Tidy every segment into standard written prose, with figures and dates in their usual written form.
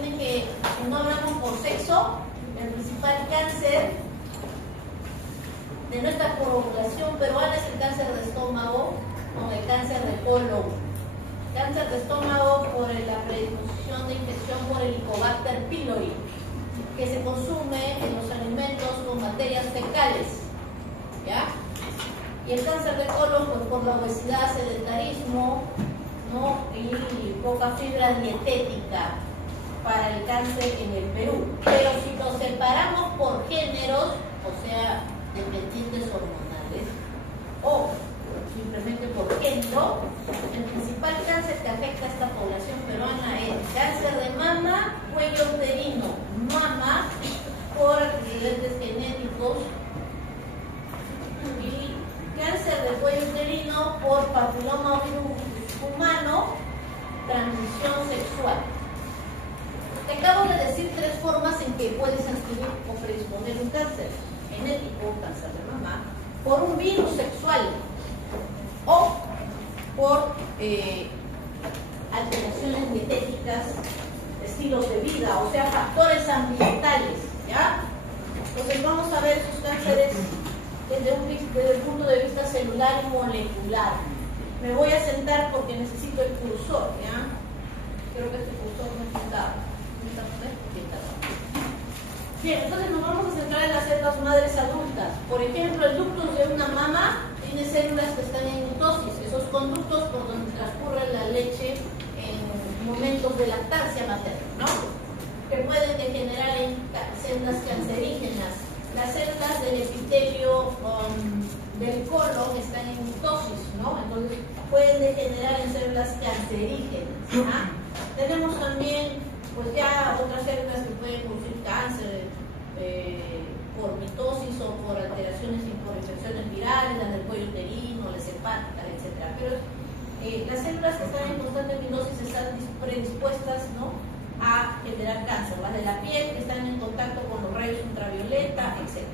tienen que, si no hablamos por sexo, el principal cáncer de nuestra población peruana es el cáncer de estómago o el cáncer de colon. Cáncer de estómago por la predisposición de infección por el Helicobacter pylori, que se consume en los alimentos con materias fecales, ¿ya? Y el cáncer de colon pues, por la obesidad, sedentarismo, ¿no? Y poca fibra dietética para el cáncer en el Perú. Pero si lo separamos por géneros, o sea, dependientes hormonales, o simplemente por género, el principal cáncer que afecta a esta población peruana es cáncer de mama, cuello uterino, mama por accidentes genéticos y cáncer de cuello uterino por papiloma humano, transmisión sexual. Te acabo de decir 3 formas en que puedes adquirir o predisponer un cáncer genético, cáncer de mama, por un virus sexual o por alteraciones dietéticas, estilos de vida, o sea, factores ambientales, ¿ya? Entonces vamos a ver esos cánceres desde el punto de vista celular y molecular. Me voy a sentar porque necesito el cursor, ¿ya? Creo que este cursor no está. Bien, entonces nos vamos a centrar en las células madres adultas. Por ejemplo, el ductus de una mama tiene células que están en mitosis, esos conductos por donde transcurre la leche en momentos de lactancia materna, ¿no? Que pueden degenerar en células cancerígenas. Las células del epitelio del colon están en mitosis, ¿no? Entonces pueden degenerar en células cancerígenas. ¿Ah? Tenemos también, pues ya otras células que pueden producir cáncer por mitosis o por alteraciones y por infecciones virales, las del cuello uterino, las hepáticas, etc. Pero las células que están en constante mitosis están predispuestas, ¿no?, a generar cáncer. Las de la piel que están en contacto con los rayos ultravioleta, etc.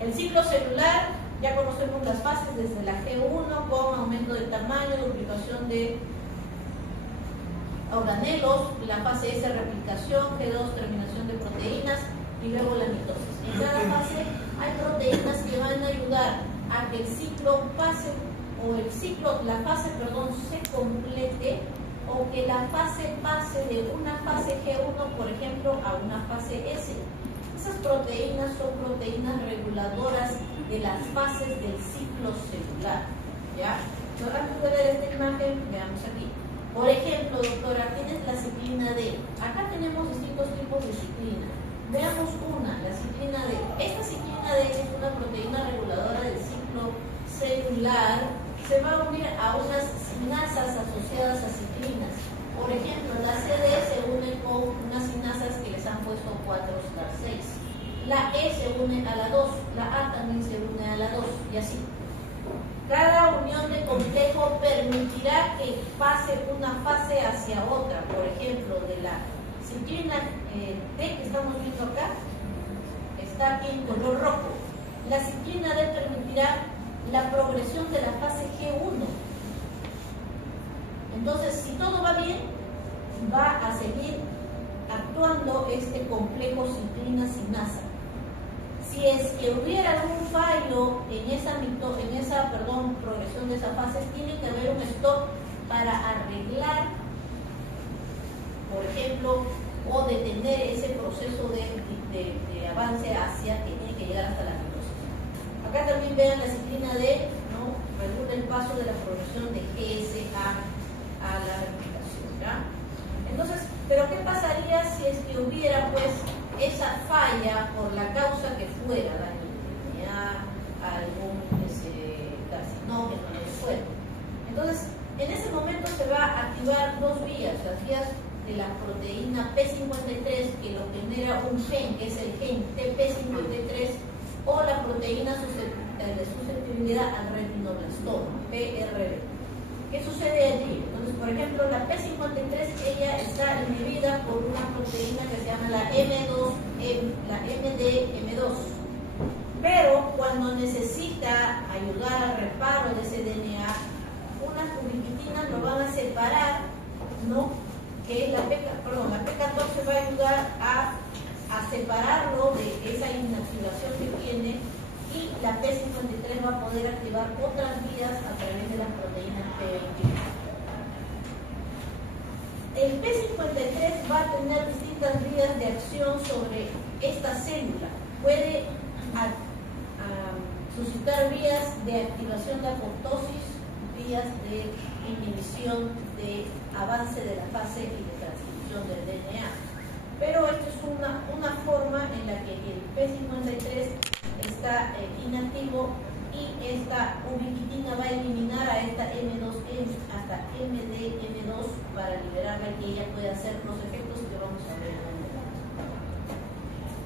El ciclo celular, ya conocemos las fases desde la G1 con aumento de tamaño, duplicación de organelos, la fase S replicación, G2 terminación de proteínas y luego la mitosis. En cada fase hay proteínas que van a ayudar a que el ciclo pase, o la fase se complete, o que la fase pase de una fase G1, por ejemplo, a una fase S. Esas proteínas son proteínas reguladoras de las fases del ciclo celular, ¿ya? Ahora, antes de ver esta imagen, veamos aquí. Por ejemplo, doctora, tienes la ciclina D. Acá tenemos distintos tipos de ciclina. Veamos una, la ciclina D. Esta ciclina D es una proteína reguladora del ciclo celular. Se va a unir a unas sinasas asociadas a ciclinas. Por ejemplo, la CD se une con unas sinasas que les han puesto 4-6. La E se une a la 2, la A también se une a la 2, y así. Cada unión de complejo permitirá que pase una fase hacia otra. Por ejemplo, de la ciclina D que estamos viendo acá, está aquí en color rojo. La ciclina D permitirá la progresión de la fase G1. Entonces, si todo va bien, va a seguir actuando este complejo ciclina-sinasa. Si es que hubiera algún fallo en esa progresión de esa fase, tiene que haber un stop para arreglar, por ejemplo, o detener ese proceso de avance hacia que tiene que llegar hasta la mitosis. Acá también vean la ciclina D, ¿no?, regula el paso de la progresión de GS a la replicación, ¿ya? Entonces, ¿pero qué pasaría si es que hubiera, pues, esa falla por la causa que fuera, daño linear, algún carcinógeno, lo que fuera? Entonces, en ese momento se va a activar 2 vías, las vías de la proteína P53, que lo genera un gen, que es el gen TP53, o la proteína de susceptibilidad al retinoblastoma, PRB. ¿Qué sucede allí? Entonces, por ejemplo, la P53, ella está inhibida por una proteína que se llama la MDM2. Pero cuando necesita ayudar al reparo de ese DNA, unas ubiquitinas lo van a separar, ¿no?, que la P14 va a ayudar a separarlo de esa inactivación que tiene, y la P53 va a poder activar otras vías a través de las proteínas P21. El P53 va a tener distintas vías de acción sobre esta célula. Puede suscitar vías de activación de apoptosis, vías de inhibición de avance de la fase y de transcripción del DNA. Pero esto es una forma en la que el P53 está inactivo, y esta ubiquitina va a eliminar a esta M2M hasta MDM2 para liberarla y que ella pueda hacer los efectos que vamos a ver en un momento.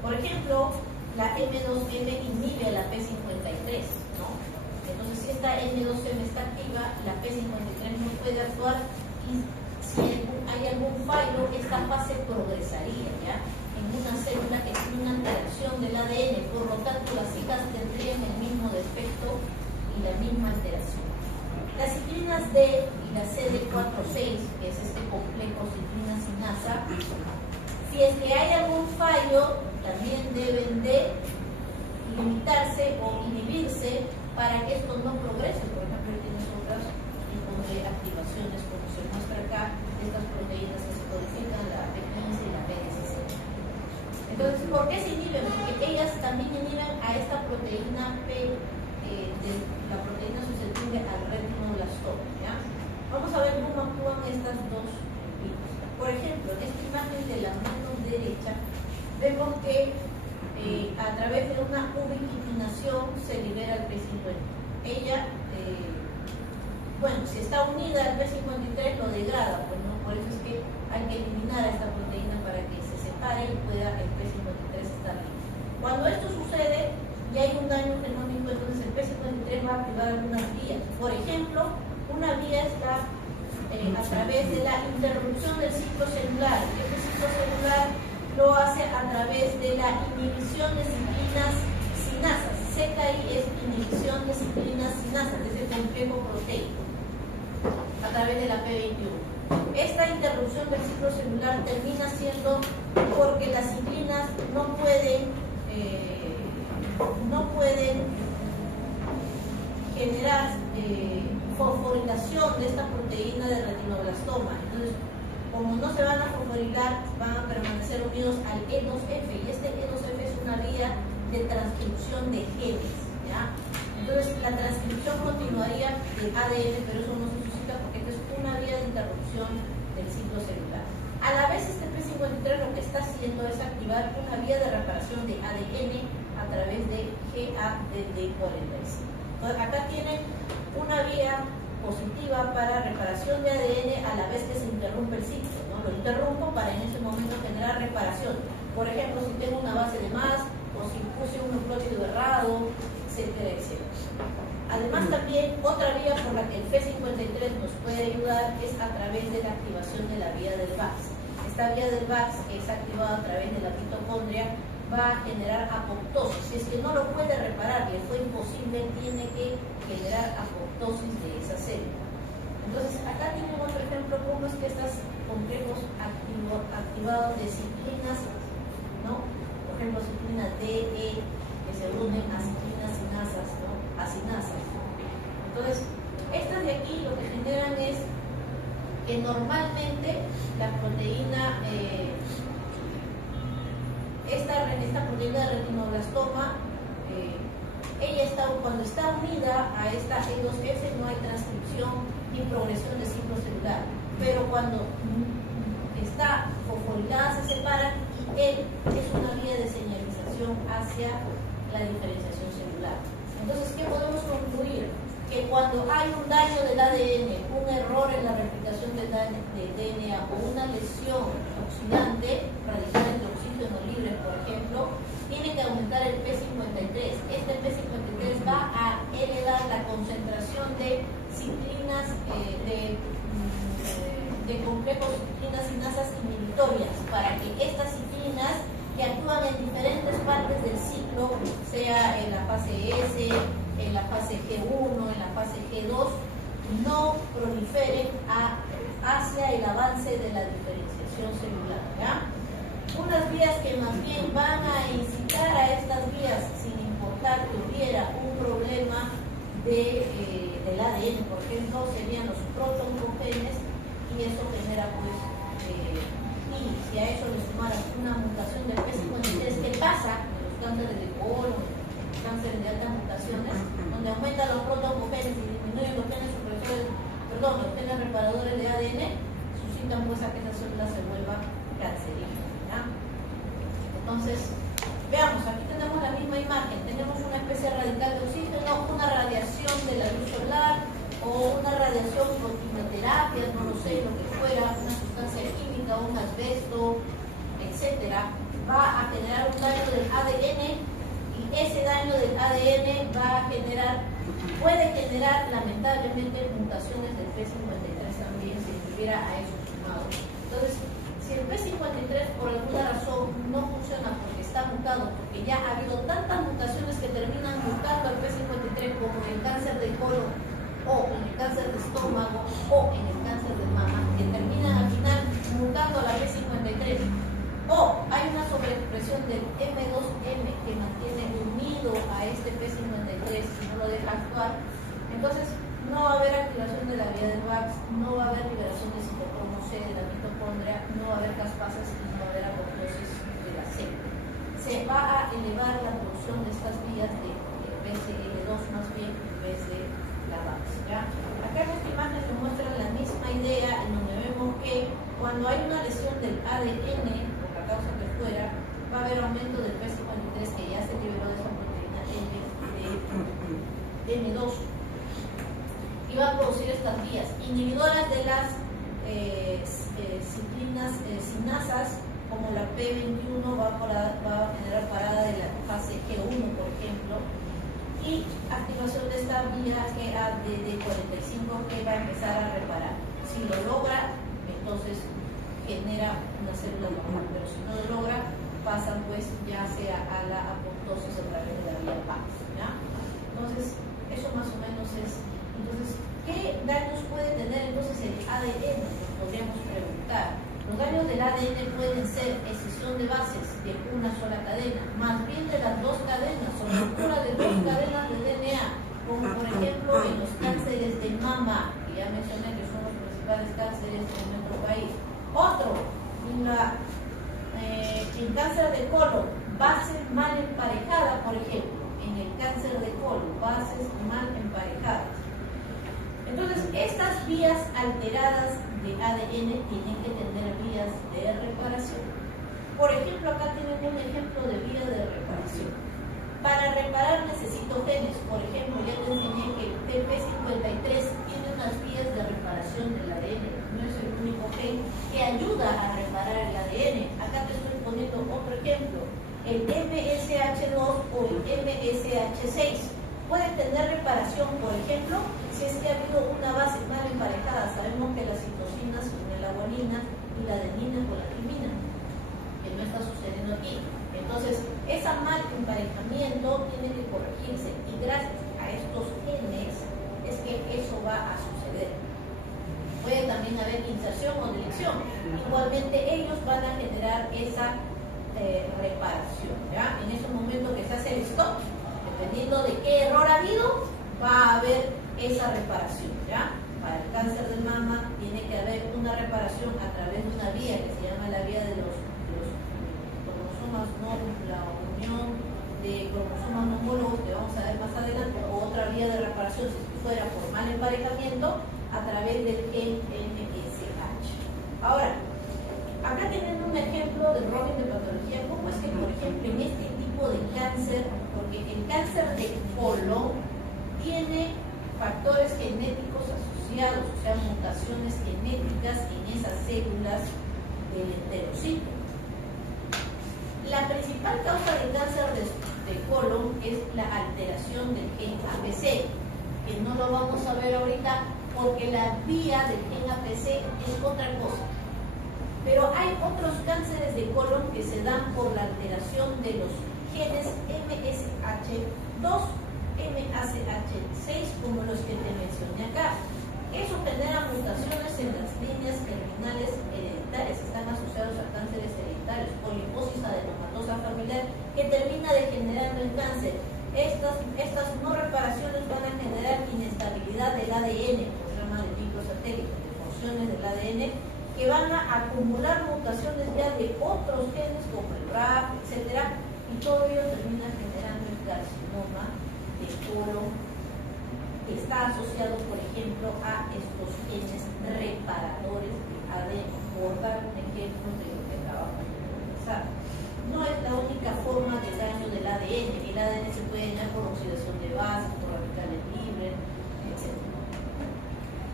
Por ejemplo, la M2M inhibe a la P53, ¿no? Entonces, si esta M2M está activa, la P53 no puede actuar, y si hay algún fallo, esta fase progresaría, ¿ya?, en una célula que tiene una alteración del ADN. Por lo tanto, las hijas tendrían el mismo defecto y la misma alteración. Las ciclinas D y la CD46, que es este complejo ciclina sinasa, si es que hay algún fallo, también deben de limitarse o inhibirse para que esto no progrese. Por ejemplo, tienes otras tipos de activaciones, como se muestra acá, estas proteínas que se codifican, la P15 y la P16. Entonces, ¿por qué se inhiben? Porque ellas también inhiben a esta proteína P, la proteína susceptible al retinoblastoma, ¿ya? Vamos a ver cómo actúan estas dos vías. Por ejemplo, en esta imagen de la mano derecha, vemos que a través de una ubiquitinación se libera el P50. Ella, bueno, si está unida al P53 lo degrada, pues, ¿no? Por eso es que hay que eliminar a esta proteína para que se separe y pueda el P53 estar libre. Cuando esto sucede y hay un daño genómico, entonces el P53 va a activar algunas vías. Por ejemplo, una vía está a través de la interrupción del ciclo celular. Este ciclo celular lo hace a través de la inhibición de ciclinas sinasas. CKI es inhibición de ciclinas sinasas, de ese complejo proteico, a través de la P21. Esta interrupción del ciclo celular termina siendo porque las ciclinas no pueden generar fosforilación de esta proteína de retinoblastoma. Entonces, como no se van a fosforilar, van a permanecer unidos al E2F, y este E2F es una vía de transcripción de genes, ¿ya? Entonces, la transcripción continuaría del ADN, pero eso no se suscita porque esta es una vía de interrupción del ciclo celular. A la vez, este P53 lo que está haciendo es activar una vía de reparación de ADN a través de GADD45. Entonces, acá tienen una vía positiva para reparación de ADN a la vez que se interrumpe el ciclo, ¿no? Lo interrumpo para en ese momento generar reparación. Por ejemplo, si tengo una base de más, o si puse un nucleótido errado, etcétera, etcétera. Además, también otra vía por la que el P53 nos puede ayudar es a través de la activación de la vía del VAX. Esta vía del VAX, que es activada a través de la mitocondria, va a generar apoptosis. Si es que no lo puede reparar y fue imposible, tiene que generar apoptosis de esa célula. Entonces, acá tienen otro ejemplo, cómo es que estos complejos activados de ciclinas, ¿no? Por ejemplo, ciclina DE, que se unen a ciclinas sinasas, ¿no?, a sinasas. Entonces, estas de aquí lo que generan es que normalmente la proteína, esta proteína de retinoblastoma, cuando está unida a esta E2F no hay transcripción ni progresión de ciclo celular, pero cuando está fosforilada se separan, y él es una vía de señalización hacia la diferenciación celular. Entonces, ¿qué podemos concluir? Que cuando hay un daño del ADN, un error en la replicación del DNA o una lesión oxidante, radicales de oxígeno libres, por ejemplo, tiene que aumentar el P53. Este P53 va a elevar la concentración de ciclinas, de complejos ciclinas sinasas inhibitorias, para que estas ciclinas, que actúan en diferentes partes del ciclo, sea en la fase S, en la fase G1, en la fase G2, no proliferen hacia el avance de la diferenciación. vías que más bien van a incitar a estas vías sin importar que hubiera un problema del ADN, por ejemplo, serían los protoncogenes, y eso genera pues, y si a eso le sumaras una mutación del P53, ¿qué pasa en los cánceres de colon, cánceres de altas mutaciones, donde aumentan los protoncogenes y disminuyen los genes supresores, perdón, los genes reparadores de ADN, suscitan pues a que esa célula se vuelva cancerígena, ¿ya? Entonces, veamos, aquí tenemos la misma imagen, tenemos una especie radical de oxígeno, una radiación de la luz solar o una radiación con quimioterapia, no lo sé, lo que fuera, una sustancia química, un asbesto, etcétera, va a generar un daño del ADN, y ese daño del ADN va a generar, puede generar lamentablemente mutaciones del P53 también, si estuviera a eso sumado. Entonces, si el P53 por alguna razón no funciona porque está mutado, porque ya ha habido tantas mutaciones que terminan mutando al P53 como en el cáncer de colon o en el cáncer de estómago o en el cáncer de mama, que terminan al final mutando a la P53, o hay una sobreexpresión del M2M que mantiene unido a este P53 y no lo deja actuar, entonces no va a haber activación de la vía del VAX, no va a haber liberación de citocromo C de la mitocondria, no va a haber caspases y no va a haber apoptosis de la célula. Se va a elevar la producción de estas vías de BCL2 más bien en vez de la VAX, ¿ya? Acá en esta imagen se muestra la misma idea, en donde vemos que cuando hay una lesión del ADN, por la causa que fuera, va a haber aumento del P53 que ya se liberó de esa proteína M2, y va a producir estas vías inhibidoras de las ciclinas, sinasas, como la P21 va a generar parada de la fase G1, por ejemplo, y activación de esta vía GADD45 que va a empezar a reparar. Si lo logra, entonces genera una célula normal, pero si no lo logra, pasan pues ya sea a la apoptosis a través de la vía VAX, ¿ya? Entonces, eso más o menos es. Entonces, ¿qué daños puede tener entonces el ADN? Nos podríamos preguntar. Los daños del ADN pueden ser escisión de bases de una sola cadena, más bien de las dos cadenas, o ruptura de dos cadenas de DNA, como por ejemplo en los cánceres de mama, que ya mencioné que son los principales cánceres en nuestro país. Otro, en cáncer de colon, base mal emparejada, por ejemplo, en el cáncer de colon, bases mal emparejadas. Entonces, estas vías alteradas de ADN tienen que tener vías de reparación. Por ejemplo, acá tienen un ejemplo de vía de reparación. Para reparar necesito genes. Por ejemplo, ya te enseñé que el TP53 tiene unas vías de reparación del ADN. No es el único gen que ayuda a reparar el ADN. Acá te estoy poniendo otro ejemplo. El MSH2 o el MSH6 pueden tener reparación, por ejemplo, si es que ha habido una base mal emparejada. Sabemos que las citosinas con la guanina y la adenina con la timina, que no está sucediendo aquí. Entonces, ese mal emparejamiento tiene que corregirse, y gracias a estos genes es que eso va a suceder. Puede también haber inserción o deleción. Igualmente, ellos van a generar esa reparación, ¿ya? En ese momento que se hace el stop, dependiendo de qué error ha habido, va a haber esa reparación, ¿ya? Para el cáncer de mama tiene que haber una reparación a través de una vía que se llama la vía de los cromosomas, no, la unión de cromosomas no homólogos, que vamos a ver más adelante, o otra vía de reparación, si fuera por mal emparejamiento, a través del gen MSH. Ahora, acá tienen un ejemplo de rogen de patología. ¿Cómo es que, por ejemplo, en este tipo de cáncer, porque el cáncer de colon tiene factores genéticos asociados, o sea, mutaciones genéticas en esas células del enterocito? La principal causa de cáncer de colon es la alteración del gen APC, que no lo vamos a ver ahorita porque la vía del gen APC es otra cosa. Pero hay otros cánceres de colon que se dan por la alteración de los genes MSH2, MSH6, como los que te mencioné acá. Eso genera mutaciones en las líneas terminales hereditarias, están asociados a cánceres hereditarios, o linfosis en cáncer, estas no reparaciones van a generar inestabilidad del ADN, por llama de microsatélite, de porciones del ADN, que van a acumular mutaciones ya de otros genes como el RAF, etcétera, y todo ello termina generando el carcinoma de colon, que está asociado, por ejemplo, a estos genes reparadores de ADN, por dar un ejemplo de lo que acabamos de conversar. No es la única forma de daño del ADN. El ADN se puede dañar por oxidación de bases, por radicales libres, etc.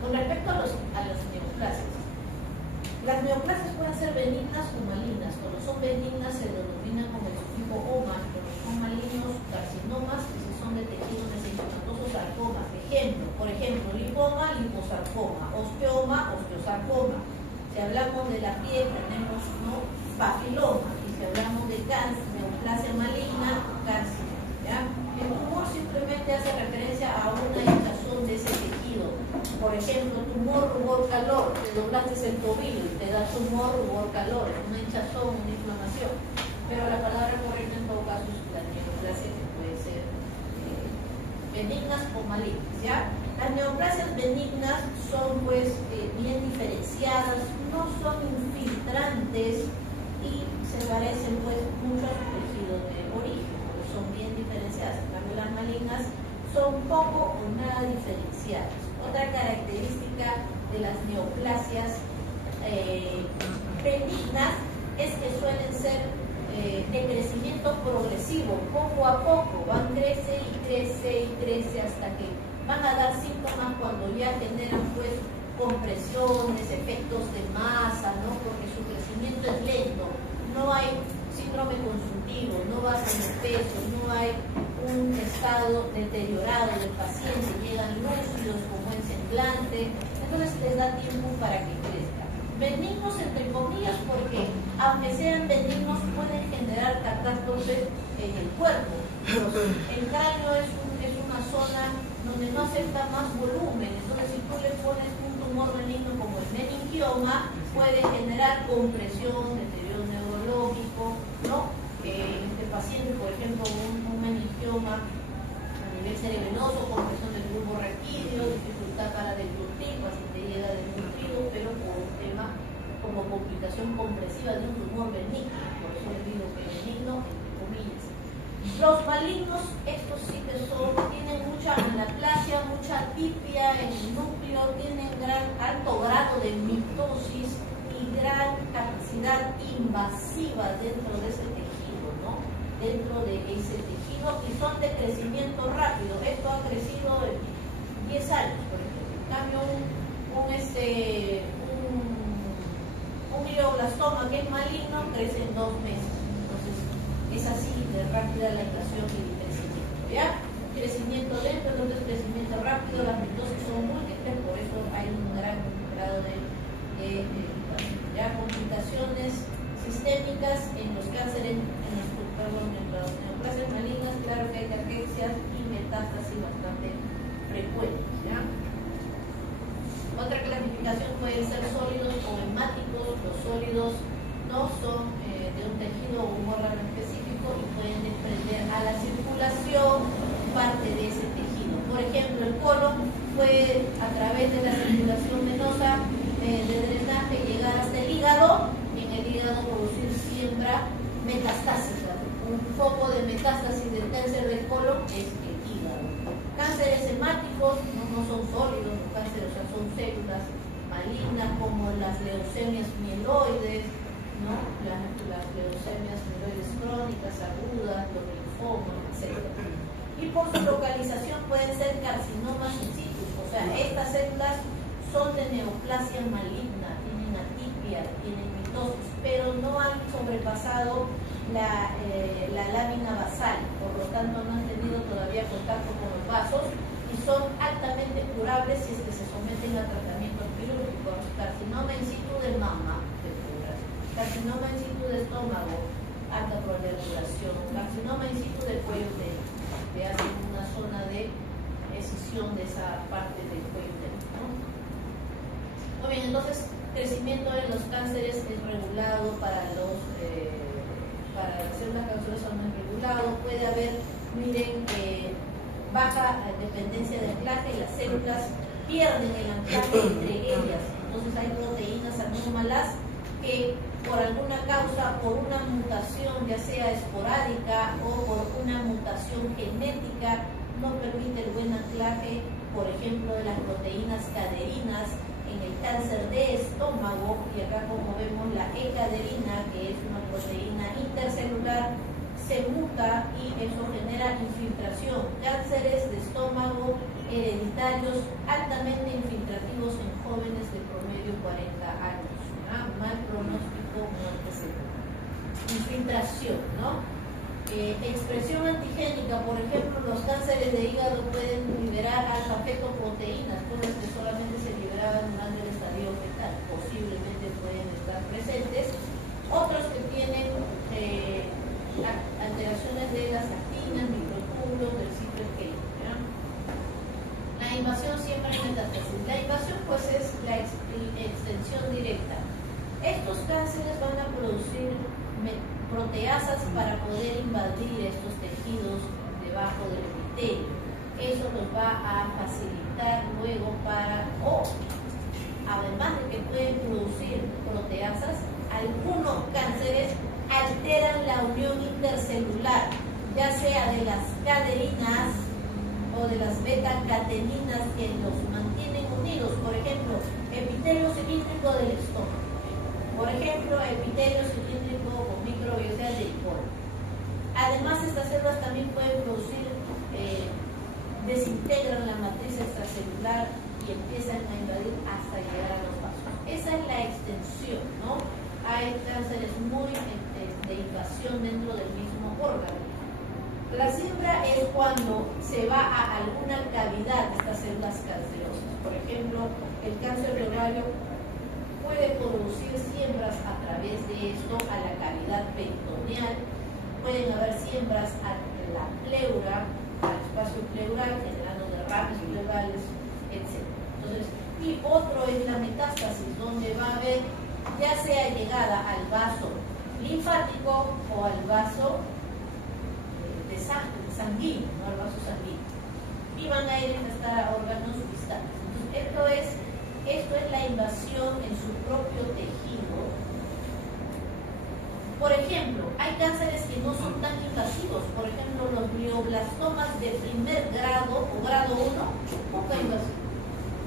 Con respecto a las neoplasias, las neoplasias pueden ser benignas o malignas. Cuando son benignas se denominan como el sufijo OMA, cuando son malignos, carcinomas, que si son de tejido mesenquimatoso, sarcomas. Ejemplo, por ejemplo, lipoma, liposarcoma, osteoma, osteosarcoma. Si hablamos de la piel, tenemos papiloma. Y si hablamos de cáncer, neoplasia maligna, cáncer. ¿Ya? El tumor simplemente hace referencia a una hinchazón de ese tejido. Por ejemplo, tumor, rubor, calor. Te doblaste el tobillo y te da tumor, rubor, calor. Es una hinchazón, una inflamación. Pero la palabra correcta en todo caso es la neoplasia, que puede ser benignas o malignas. ¿Ya? Las neoplasias benignas son pues bien diferenciadas, no son infiltrantes y se parecen pues mucho a su tejido de origen, porque son bien diferenciadas. En cambio, las malignas son poco o nada diferenciadas. Otra característica de las neoplasias benignas es que suelen ser de crecimiento progresivo, poco a poco, van crece y crece y crece hasta que van a dar síntomas cuando ya generan pues compresiones, efectos de masa, ¿no? Porque su crecimiento es lento, no hay síndrome consultivo, no bajan de peso, no hay un estado deteriorado del paciente, llegan lúcidos con buen semblante, entonces les da tiempo para que crezca. Benignos entre comillas porque aunque sean benignos pueden generar catástrofes en el cuerpo. El cráneo es una zona donde no acepta más volumen, entonces si tú le pones un tumor benigno como el meningioma puede generar compresión, deterioro neurológico, ¿no? Este paciente, por ejemplo, un meningioma a nivel cerebroso, compresión del bulbo raquídeo, dificultad para deglutir, paciente llega desnutrido, pero por un tema como complicación compresiva de un tumor benigno, por eso les digo que benigno, entre comillas. Los malignos, estos sí que tienen mucha anaplasia, mucha atipia en el núcleo, tienen alto grado de mitosis y gran capacidad invasiva dentro de ese tejido, ¿no? Dentro de ese tejido, y son de crecimiento rápido. Esto ha crecido en 10 años, por ejemplo. En cambio, un glioblastoma que es maligno crece en 2 meses. Entonces, es así de rápida la inflación y el crecimiento. ¿Ya? Crecimiento lento, entonces crecimiento rápido, las mitosis son múltiples, por eso hay un gran grado de ya complicaciones sistémicas en los cánceres, en las neoplasias malignas. Claro que hay caquexias y metástasis bastante frecuentes. ¿Ya? Otra clasificación pueden ser sólidos o hemáticos. Los sólidos no son de un tejido o un órgano específico y pueden desprender a la circulación parte de ese tejido. Por ejemplo, el colon puede, a través de la circulación venosa de drenaje, llegar hasta el hígado y en el hígado producir siembra metastásica. Un foco de metástasis del cáncer del colon es el hígado. Cánceres hemáticos no son sólidos, los cánceres, o sea, son células malignas como las leucemias mieloides, ¿no? Las leucemias mieloides crónicas, agudas, los linfomas, etc. Y por su localización pueden ser carcinomas in situ, o sea, estas células son de neoplasia maligna, tienen atipia, tienen mitosis, pero no han sobrepasado la lámina basal, por lo tanto no han tenido todavía contacto con los vasos y son altamente curables si es que se someten a tratamiento quirúrgico. Carcinoma in situ de mama, te curas. Carcinoma in situ de estómago, alta probabilidad de curación. Carcinoma in situ del cuello uterino, te hacen una zona de escisión de esa parte del cuello uterino, ¿no? Muy bien, entonces crecimiento en los cánceres es regulado para las células cancerosas no es regulado. Puede haber baja dependencia de anclaje, las células pierden el anclaje entre ellas. Entonces hay proteínas anómalas que por alguna causa, por una mutación ya sea esporádica o por una mutación genética, no permite el buen anclaje, por ejemplo, de las proteínas caderinas en el cáncer de estómago. Y acá, como vemos, la E-caderina, que es una proteína intercelular, se muta y eso genera infiltración. Cánceres de estómago hereditarios altamente infiltrativos en jóvenes de promedio 40 años. Mal pronóstico, muerte segura. Infiltración, ¿no? Expresión antigénica, por ejemplo, los cánceres de hígado pueden liberar alfa-fetoproteínas, todas que solamente se liberaban durante el estadio fetal, posiblemente pueden estar presentes. Otros que tienen alteraciones de las actinas, microtúbulos del ciclo esquelético. La invasión siempre en metástasis. La invasión, pues, es la extensión directa. Estos cánceres van a producir proteasas para poder invadir estos tejidos debajo del epitelio. Eso nos va a facilitar luego además de que pueden producir proteasas, algunos cánceres alteran la unión intercelular, ya sea de las caderinas o de las beta-cateninas que los mantienen unidos. Por ejemplo, epitelio cilíndrico del estómago. Por ejemplo, epitelio cilíndrico con microbiota del colon. Además, estas células también pueden producir, desintegran la matriz extracelular y empiezan a invadir hasta llegar a los vasos. Esa es la extensión, ¿no? Hay cánceres muy de invasión dentro del mismo órgano. La siembra es cuando se va a alguna cavidad de estas células cancerosas. Por ejemplo, el cáncer de ovario puede producir siembras a través de esto a la cavidad peritoneal. Pueden haber siembras a la pleura, al espacio pleural, generando derrames pleurales, etc. Entonces, y otro es la metástasis, donde va a haber ya sea llegada al vaso linfático o al vaso de sangre, sanguíneo, no al vaso sanguíneo. Y van a ir a infestar a órganos distales. Entonces, esto es la invasión en su propio tejido. Por ejemplo, hay cánceres que no son tan invasivos. Por ejemplo, los glioblastomas de primer grado o grado 1, poca invasión,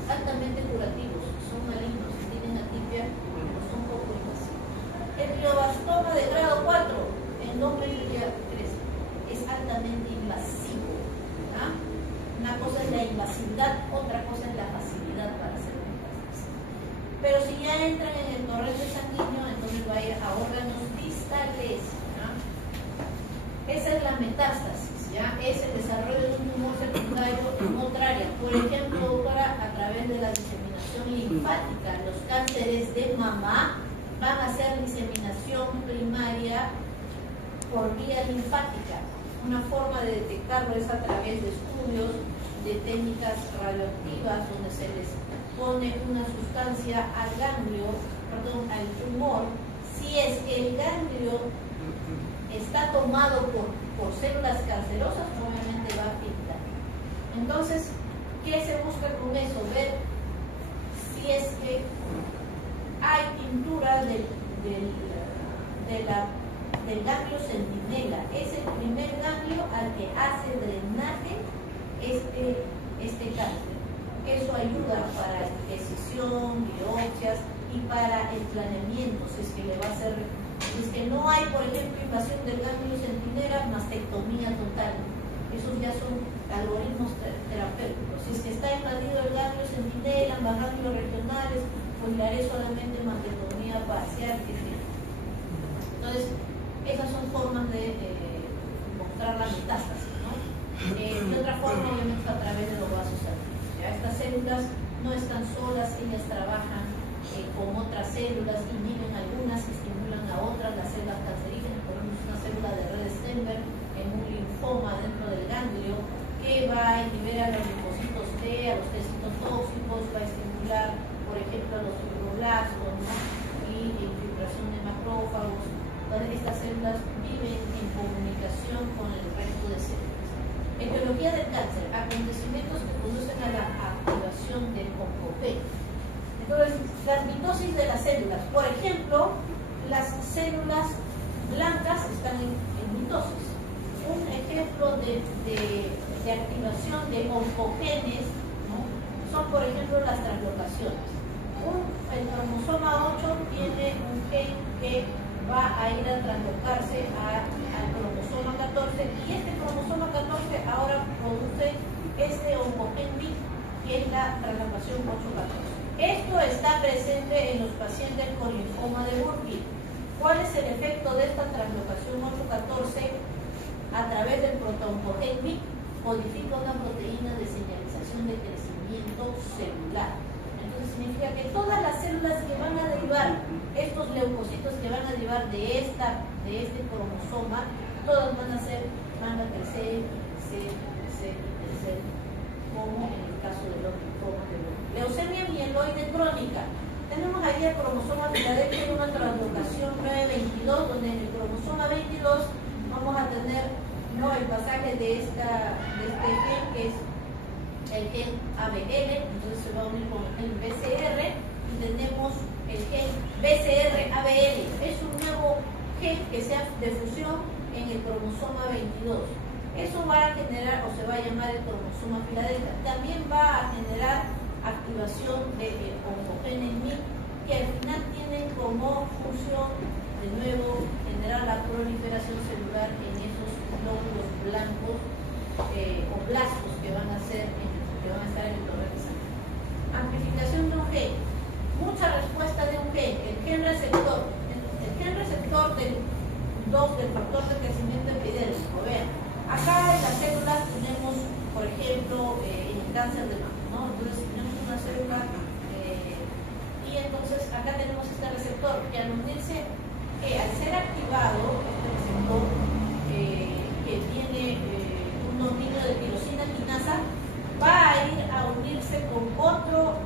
altamente curativos, son malignos, tienen atipia, pero son poco invasivos. El glioblastoma de grado 4, el nombre ya crece, es altamente invasivo. ¿Ah? Una cosa es la invasividad, otra cosa es la facilidad para hacer metástasis. Pero si ya entran en el torrente sanguíneo, entonces va a ir a órganos distales. ¿Ya? Esa es la metástasis, ¿ya? Es el desarrollo de un tumor secundario en otra área. Por ejemplo, a través de la diseminación linfática, los cánceres de mama van a hacer diseminación primaria por vía linfática. Una forma de detectarlo es a través de estudios de técnicas radioactivas donde se les pone una sustancia al ganglio, al tumor. Si es que el ganglio está tomado por células cancerosas, obviamente va a pintar. Entonces, ¿qué se busca con eso? Ver si es que hay pintura del ganglio centinela. Es el primer ganglio al que hace drenaje este cáncer. Eso ayuda para escisión, biopsias y para el planeamiento, si es que le va a hacer. Si es que no hay, por ejemplo, invasión del ganglio centinela, mastectomía total. Esos ya son algoritmos terapéuticos. Si es que está invadido el ganglio centinela, más ganglios regionales, pues le haré solamente mastectomía parcial, etc. Entonces, esas son formas de mostrar la metástasis, ¿no? De otra forma, obviamente, a través de los vasos sanguíneos. ¿Ya? Estas células no están solas, ellas trabajan con otras células, inhiben algunas, estimulan a otras, las células cancerígenas. Por ejemplo, una célula de red Stenberg en un linfoma dentro del ganglio que va a inhibir a los linfocitos T, a los T citotóxicos, va a estimular, por ejemplo, a los fibroblastos, ¿no? Y infiltración de macrófagos. Entonces, estas células viven en comunicación con el resto de células. Etiología del cáncer, acontecimientos que conducen a la activación del oncogeno. Entonces, las mitosis de las células, por ejemplo, las células blancas están en mitosis. Un ejemplo de activación de oncogenes, ¿no?, son, por ejemplo, las translocaciones. El cromosoma 8 tiene un gen que va a ir a translocarse al cromosoma 14 y este cromosoma 14 ahora produce este oncogen MYC, que es la translocación 8-14. Esto está presente en los pacientes con linfoma de Burkitt. ¿Cuál es el efecto de esta translocación 8-14? A través del protooncogen MYC codifica una proteína de señalización de crecimiento celular. Entonces significa que todas las células que van a derivar, estos leucocitos que van a derivar de este cromosoma, todas van a crecer, como en el caso de los linfomas de Burkitt. Leucemia mieloide crónica. Tenemos ahí el cromosoma Filadelfia en una translocación 9-22, donde en el cromosoma 22 vamos a tener el pasaje de este gen, que es el gen ABL, entonces se va a unir con el gen BCR y tenemos el gen BCR-ABL. Es un nuevo gen que sea de fusión en el cromosoma 22. Eso va a generar, o se va a llamar el cromosoma Filadelfia. También va a generar activación de oncogenes MYC, que al final tienen como función, de nuevo, generar la proliferación celular en esos glóbulos blancos o blastos que van a estar en el torrente sanguíneo. Amplificación de un gen. Mucha respuesta de un gen. El gen receptor. El gen receptor del factor de crecimiento epidérmico. Vean, acá en las células tenemos, por ejemplo, en el cáncer de mama, ¿no? Entonces tenemos una célula y entonces acá tenemos este receptor que al unirse, al ser activado, este receptor que tiene un dominio de tirosina quinasa, va a ir a unirse con otro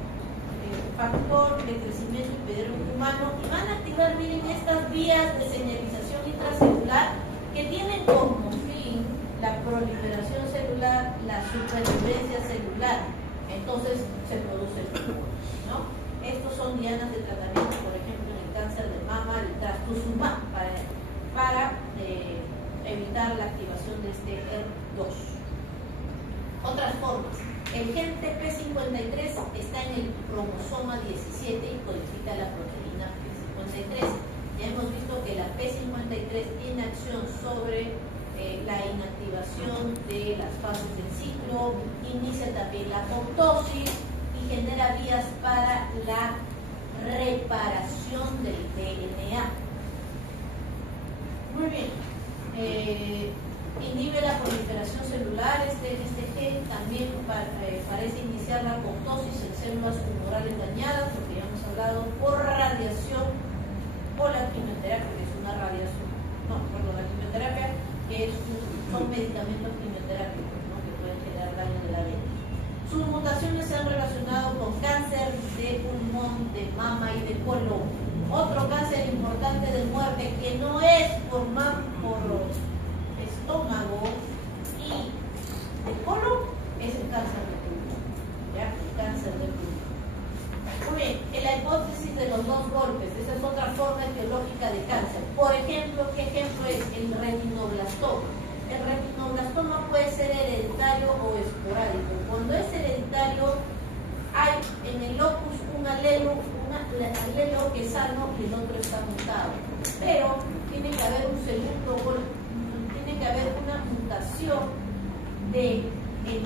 factor de crecimiento epidérmico humano y van a activar, miren, estas vías de señalización intracelular que tienen como fin la proliferación celular, la supervivencia celular. Entonces se produce el tumor, ¿no? Estos son dianas de tratamiento, por ejemplo, en el cáncer de mama, el trastuzumab, para evitar la activación de este ER2. Otras formas. El gen TP53 está en el cromosoma 17 y codifica la proteína P53. Ya hemos visto que la P53 tiene acción sobre la inactivación de las fases del ciclo, inicia también la apoptosis y genera vías para la reparación del DNA. Muy bien. Inhibe la proliferación celular. Este gen también parece iniciar la apoptosis en células tumorales dañadas, porque ya hemos hablado, por radiación o la quimioterapia, que es una radiación, la quimioterapia, que son medicamentos quimioterápicos, ¿no?, que pueden generar daño de la ADN. Sus mutaciones se han relacionado con cáncer de pulmón, de mama y de colon. Otro cáncer importante de muerte que no es por estómago y de colon es el cáncer de pulmón. ¿Ya? El cáncer de pulmón. Muy bien, en la hipótesis de los dos golpes, esa es otra forma etiológica de cáncer. Por ejemplo, ¿qué ejemplo es? El retinoblastoma. El retinoblastoma puede ser hereditario o esporádico. Cuando es hereditario, hay en el locus un alelo que es sano y el otro está mutado. Pero tiene que haber un segundo golpe, tiene que haber una mutación del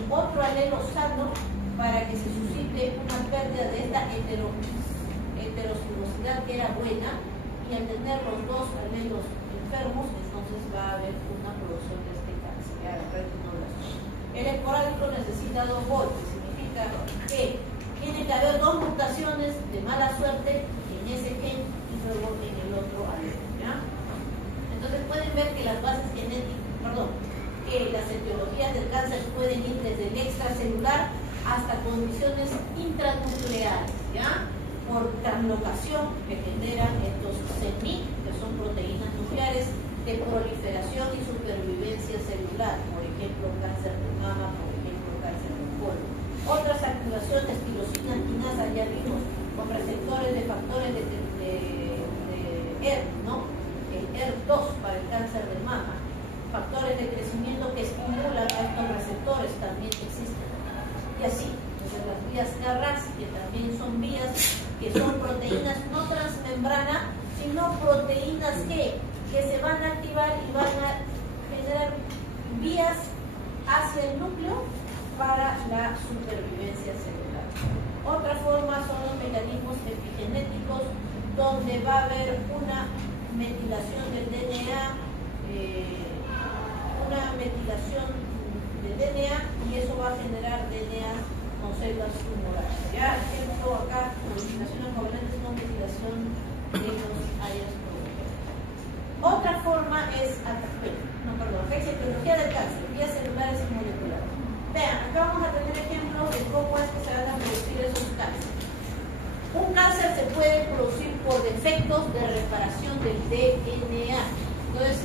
otro alelo sano para que se suscite una pérdida de esta heterocigosidad que era buena, y al tener los dos alelos enfermos, entonces va a haber una producción de este cáncer, el retinoblastoma. El esporádico necesita dos golpes, significa que tiene que haber dos mutaciones de mala suerte en ese gen y luego en el otro alelo, ¿ya? Entonces pueden ver que las bases genéticas, que las etiologías del cáncer pueden ir desde el extracelular hasta condiciones intranucleares, ¿ya? Por translocación que generan estos CMYC, que son proteínas nucleares de proliferación y supervivencia celular. celular, por ejemplo, cáncer de mama, por ejemplo, cáncer de colon. Otras activaciones, tirosina, quinasa, ya vimos, con receptores de factores de ERP, ¿no? El ERP2 para el cáncer de mama. Factores de crecimiento que estimulan a estos receptores también existen. Y así, desde las vías CARRAS, que también son vías que son proteínas no transmembrana, sino proteínas que se van a activar y van a generar vías hacia el núcleo para la supervivencia celular. Otra forma son los mecanismos epigenéticos, donde va a haber una metilación del DNA, y eso va a generar DNA con células tumorales. Ya, ejemplo acá, metilación covalentes con metilación de los áreas proteicas. Otra forma es tecnología del cáncer, vías celulares y moleculares. Vean, acá vamos a tener ejemplos de cómo es que se van a producir esos cánceres. Un cáncer se puede producir por defectos de reparación del DNA. Entonces,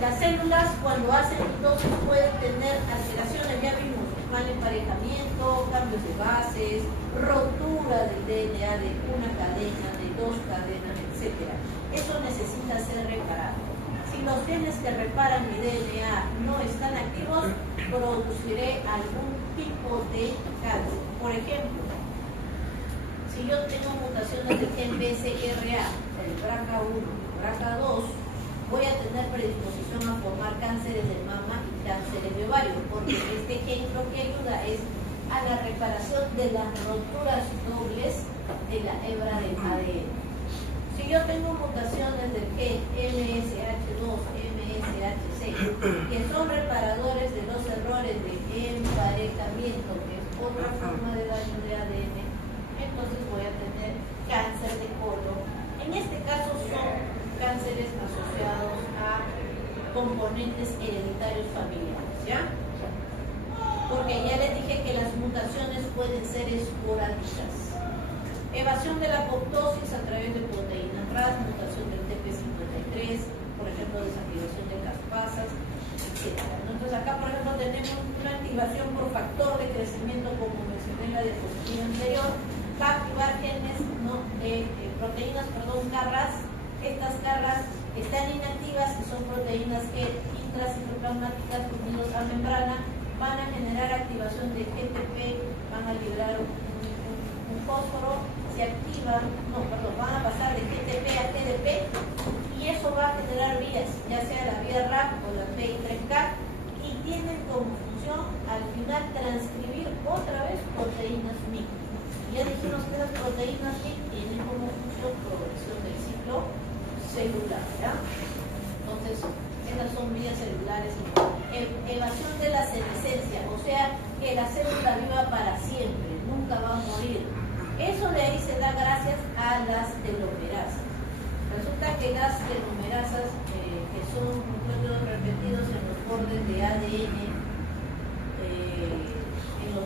las células cuando hacen mitosis pueden tener alteraciones, ya vimos, mal emparejamiento, cambios de bases, rotura del DNA de una cadena, de dos cadenas, etc. Eso necesita ser reparado. Si los genes que reparan mi DNA no están activos, produciré algún tipo de cáncer. Por ejemplo, si yo tengo mutaciones del gen BCRA, el BRCA1, BRCA2, voy a tener predisposición a formar cánceres de mama y cánceres de ovario, porque este gen lo que ayuda es a la reparación de las roturas dobles de la hebra del ADN. Si yo tengo mutaciones del gen MSH2, MSH6, que son reparadores de los errores de emparejamiento, que es otra forma de daño de ADN, entonces voy a tener cáncer de colon. En este caso son cánceres asociados a componentes hereditarios familiares, ¿ya? Porque ya les dije que las mutaciones pueden ser esporádicas. Evasión de la apoptosis a través de proteínas RAS, mutación del TP53, por ejemplo, desactivación de caspasas, etc. Entonces acá, por ejemplo, tenemos una activación por factor de crecimiento, como mencioné en la diapositiva anterior, va a activar genes, ¿no? Proteínas, CARRAS. Estas CARRAS están inactivas y son proteínas que intracitoplasmáticas unidos a membrana van a generar activación de GTP, van a liberar un fósforo, se activan, van a pasar de GTP a GDP y eso va a generar vías, ya sea la vía RAP o la PI3K, y tienen como función al final transcribir otra vez proteínas MYC. Ya dijimos que las proteínas MYC tienen como función progresión del ciclo celular, ¿ya? Entonces, estas son vías celulares. Evasión de la senescencia, o sea, que la célula viva para siempre, nunca va a morir. Eso de ahí se da gracias a las telomerasas. Resulta que las telomerasas, que son núcleos repetidos en los bordes de ADN, en los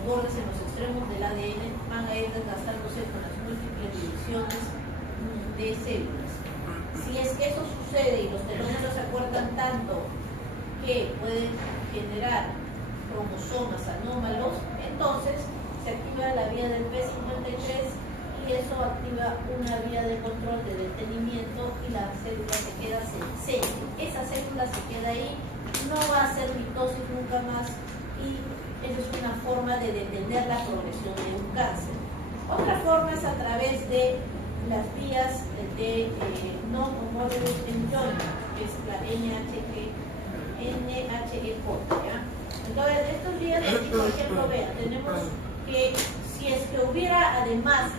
extremos del ADN, van a ir desgastándose con las múltiples divisiones de células. Si es que eso sucede y los telómeros se acortan tanto que pueden generar cromosomas anómalos, entonces se activa la vía del P53 y eso activa una vía de control de detenimiento y la célula se queda senescente. Esa célula se queda ahí, no va a hacer mitosis nunca más y esa es una forma de detener la progresión de un cáncer. Otra forma es a través de las vías de no homologous enjoyment, que es la NHE4, ¿ya? Entonces, estos días aquí, por ejemplo, vean, tenemos que si es que hubiera, además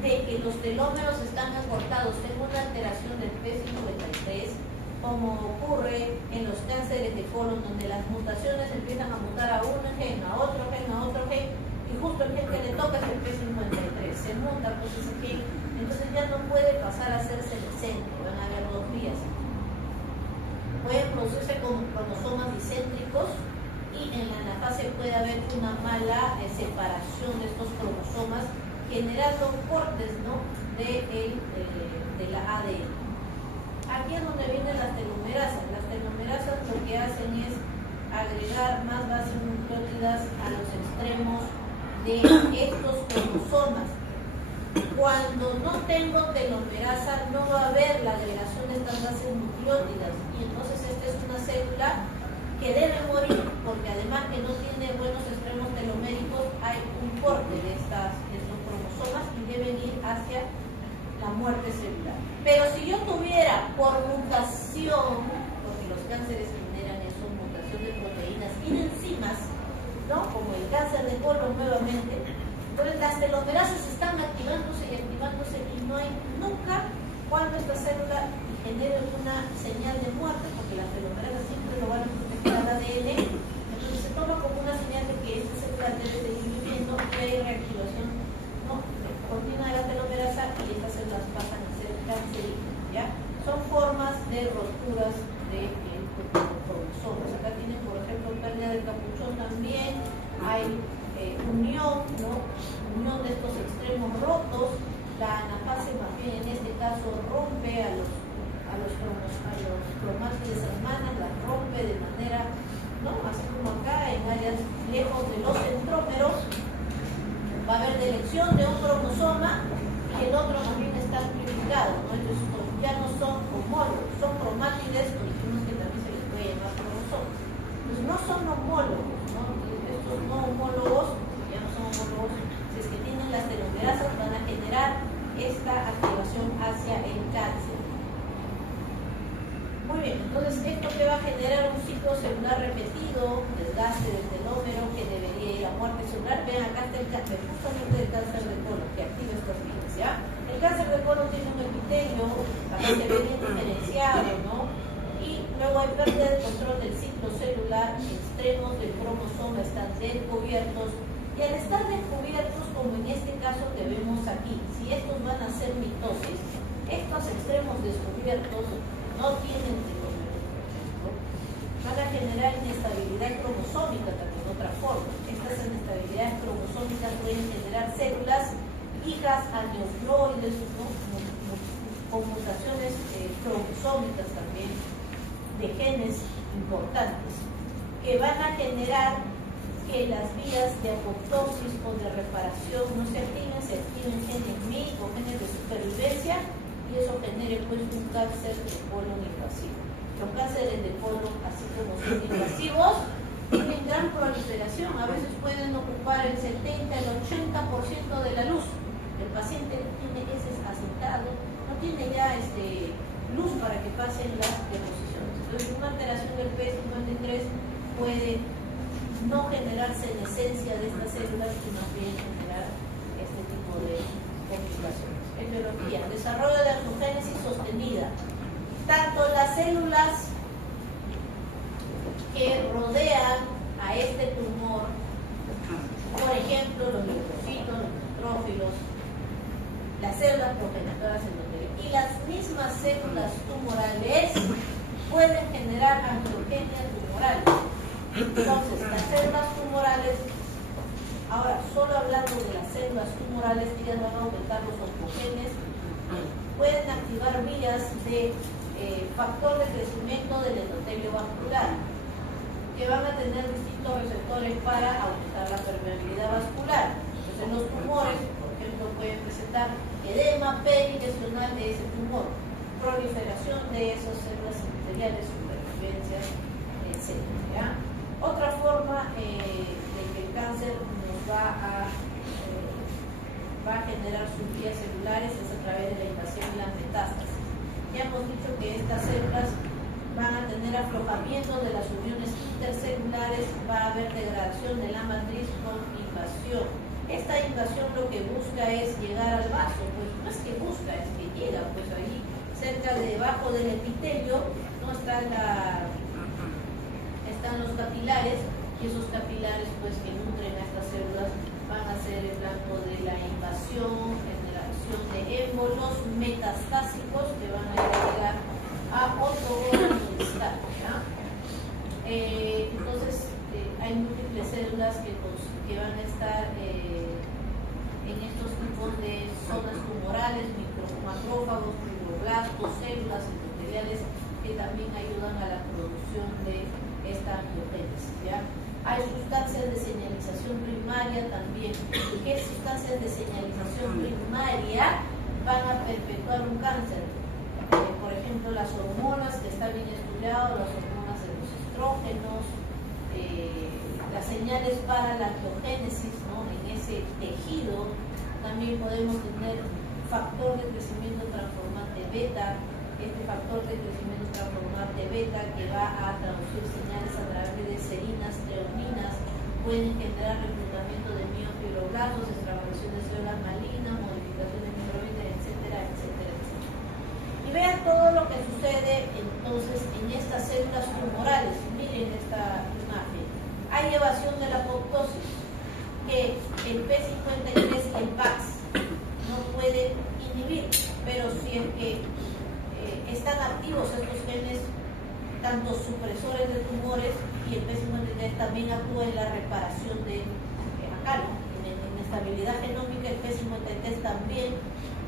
de que los telómeros están acortados, tengo una alteración del P53, como ocurre en los cánceres de colon, donde las mutaciones empiezan a mutar a un gen, a otro gen, y justo el gen que le toca es el P53, se muta pues ese gen, entonces ya no puede pasar a ser senescente, van a haber dos vías. Pueden producirse con cromosomas discéntricos y en la anafase puede haber una mala separación de estos cromosomas, generando cortes, ¿no?, de la ADN. Aquí es donde vienen las telomerasas. Las telomerasas lo que hacen es agregar llegar más bases nucleótidas a los extremos de estos cromosomas. Cuando no tengo telomerasa no va a haber la agregación de estas bases nucleótidas y entonces esta es una célula que debe morir porque además que no tiene buenos extremos teloméricos hay un corte de estos cromosomas y deben ir hacia la muerte celular. Pero si yo tuviera por mutación, porque los cánceres generan eso, mutación de proteínas y de enzimas, ¿no? Como el cáncer de colon nuevamente, entonces las telomerasas están activándose y no hay nunca cuando esta célula genere una señal de muerte, porque las telomerasas siempre lo van a proteger al ADN, entonces se toma como una señal de que esta célula debe seguir viviendo y hay reactivación, ¿no?, continua de la telomerasa y estas células pasan a ser cancerígenas, ¿ya? Son formas de rupturas de cromosomas. Acá tienen, por ejemplo, pérdida del capuchón también, hay unión, ¿no?, unión de estos extremos rotos. La anafase más bien en este caso rompe a los cromátides hermanas, las rompe de manera, ¿no?, así como acá en áreas lejos de los centrómeros va a haber delección de un cromosoma y el otro más bien está amplificado, ¿no? Entonces ya no son homólogos, son cromátides, o dijimos que también se les puede llamar cromosomas. Pues no son homólogos, ¿no? Estos no homólogos, ya no son homólogos, si es que tienen las telomerasas van a generar esta activación hacia el cáncer. Muy bien, entonces esto que va a generar un ciclo celular repetido, desgaste del telómero que debería ir a muerte celular. Vean, acá está el cáncer, justamente el cáncer de colon que activa estas vías, ¿ya? El cáncer de colon tiene un epitelio, acá se ve bien diferenciado, ¿no? Y luego hay pérdida de control del ciclo celular, extremos del cromosoma están descubiertos, y al estar descubiertos, como en este caso que vemos aquí, si estos van a ser mitosis, estos extremos descubiertos no tienen telómeros, van a generar inestabilidad cromosómica también, otra forma. Estas inestabilidades cromosómicas pueden generar células hijas aneuploides, ¿no?, con mutaciones cromosómicas también de genes importantes, que van a generar que las vías de apoptosis o de reparación no se activen genes MYC o genes de supervivencia, y eso genere pues un cáncer de colon invasivo. Los cánceres de colon, así como son invasivos, tienen gran proliferación, a veces pueden ocupar el 70, el 80% de la luz. El paciente tiene heces asentados, no tiene ya luz para que pasen las deposiciones. Entonces una alteración del P53 puede no generar senescencia de estas células, sino más bien generar este tipo de complicaciones. Etiología, desarrollo de androgénesis sostenida. Tanto las células que rodean a este tumor, por ejemplo, los linfocitos, los neutrófilos, las células progenitoras endoteliales y las mismas células tumorales pueden generar androgenia tumoral. Entonces, las células tumorales, ahora solo hablando de las células tumorales, ellas van a aumentar los oncogenes, pueden activar vías de factor de crecimiento del endotelio vascular, que van a tener distintos receptores para aumentar la permeabilidad vascular. Entonces, los tumores, por ejemplo, pueden presentar edema perilesional de ese tumor, proliferación de esas células epiteliales, supervivencia, etc. ¿Ya? Otra forma de que el cáncer nos va a generar sus vías celulares es a través de la invasión y las metástasis. Ya hemos dicho que estas células van a tener aflojamiento de las uniones intercelulares, va a haber degradación de la matriz con invasión. Esta invasión lo que busca es llegar al vaso, pues no es que busca, es que llega, pues ahí cerca debajo del epitelio no están los capilares, y esos capilares pues que nutren a estas células van a ser el blanco de la invasión, generación de émbolos metastásicos que van a llegar a otro órgano distal, ¿ya? Entonces hay múltiples células que van a estar en estos tipos de zonas tumorales, macrófagos, fibroblastos, células endoteliales que también ayudan a la producción de esta angiogénesis, ¿ya? primaria también. ¿Qué sustancias de señalización primaria van a perpetuar un cáncer? Por ejemplo, las hormonas, que está bien estudiado, las hormonas de los estrógenos, las señales para la angiogénesis, ¿no? En ese tejido también podemos tener factor de crecimiento transformante beta. Este factor de crecimiento transformante beta, que va a traducir señales a través de serinas, treoninas, pueden generar reclutamiento de miofibroblastos, extravasación de células malignas, modificación de microbiota, etcétera, etcétera, etcétera. Y vean todo lo que sucede entonces en estas células tumorales. Miren esta imagen. Hay evasión de la apoptosis, que el P53, el PAX, no puede inhibir, pero si es que están activos estos genes, tanto supresores de tumores, y el P53 también actúa en la reparación de acá, ¿no? En estabilidad genómica, el P53 también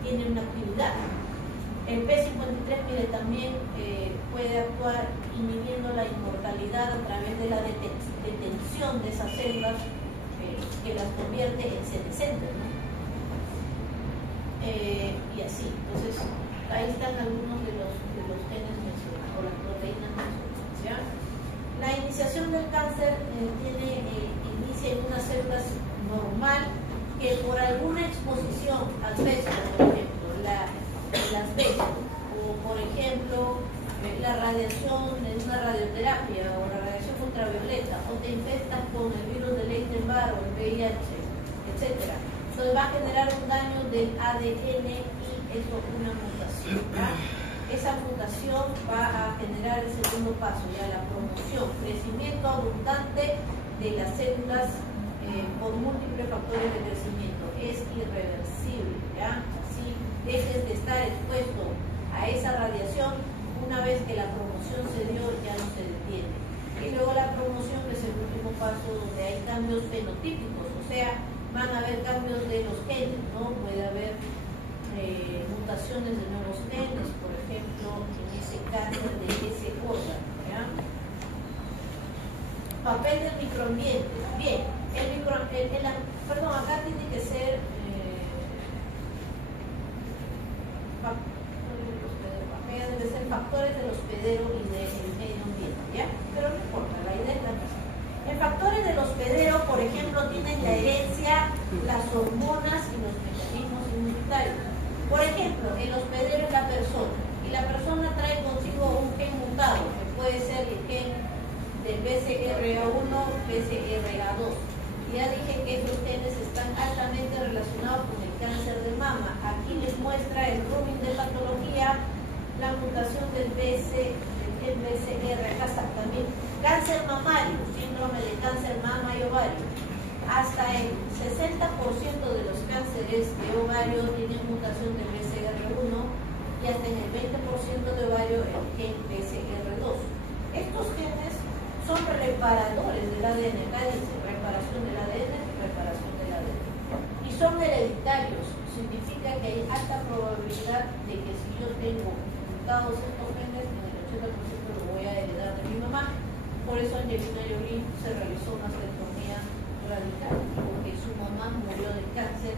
tiene una actividad. El P53, mire, también puede actuar inhibiendo la inmortalidad a través de la detención de esas células que las convierte en senescentes, ¿no? Y así, entonces ahí están algunos de los genes mencionados, o las proteínas mencionadas, ¿ya? La iniciación del cáncer inicia en unas células normal que por alguna exposición al asbesto, por ejemplo, el asbesto, o por ejemplo la radiación de una radioterapia o la radiación ultravioleta, o te infectas con el virus de Epstein-Barr o el VIH, etc. Entonces va a generar un daño del ADN y eso una mutación, ¿verdad? Esa mutación va a generar el segundo paso, ya la promoción, crecimiento abundante de las células por múltiples factores de crecimiento. Es irreversible, ¿ya? Si dejes de estar expuesto a esa radiación, una vez que la promoción se dio, ya no se detiene. Y luego la promoción, que es el último paso, donde hay cambios fenotípicos, o sea, van a haber cambios de los genes, ¿no? Puede haber mutaciones de nuevos genes, por ejemplo, en ese cáncer de ese órgano, ¿ya? Papel del microambiente. Bien, perdón, acá tiene que ser debe ser factores del hospedero y del medio ambiente, ¿ya? Pero no importa, la idea es la misma. En factores del hospedero, por ejemplo, tienen la herencia, las hormonas y los mecanismos inmunitarios. Por ejemplo, el hospedero es la persona, y la persona trae consigo un gen mutado, que puede ser el gen del BCRA1, BCRA2. Ya dije que estos genes están altamente relacionados con el cáncer de mama. Aquí les muestra el grouping de patología, la mutación del BCR, acá está también. Cáncer mamario, síndrome de cáncer mama y ovario. Hasta el 60% de los cánceres de ovario tienen mutación del BCR1 y hasta en el 20% de ovario el gen BCR2. Estos genes son reparadores del ADN, acá dice reparación del ADN, reparación del ADN. Y son hereditarios, significa que hay alta probabilidad de que si yo tengo mutados estos genes, en el 80% lo voy a heredar de mi mamá. Por eso Angelina Jolie se realizó una mastectomía radical, porque su mamá murió de cáncer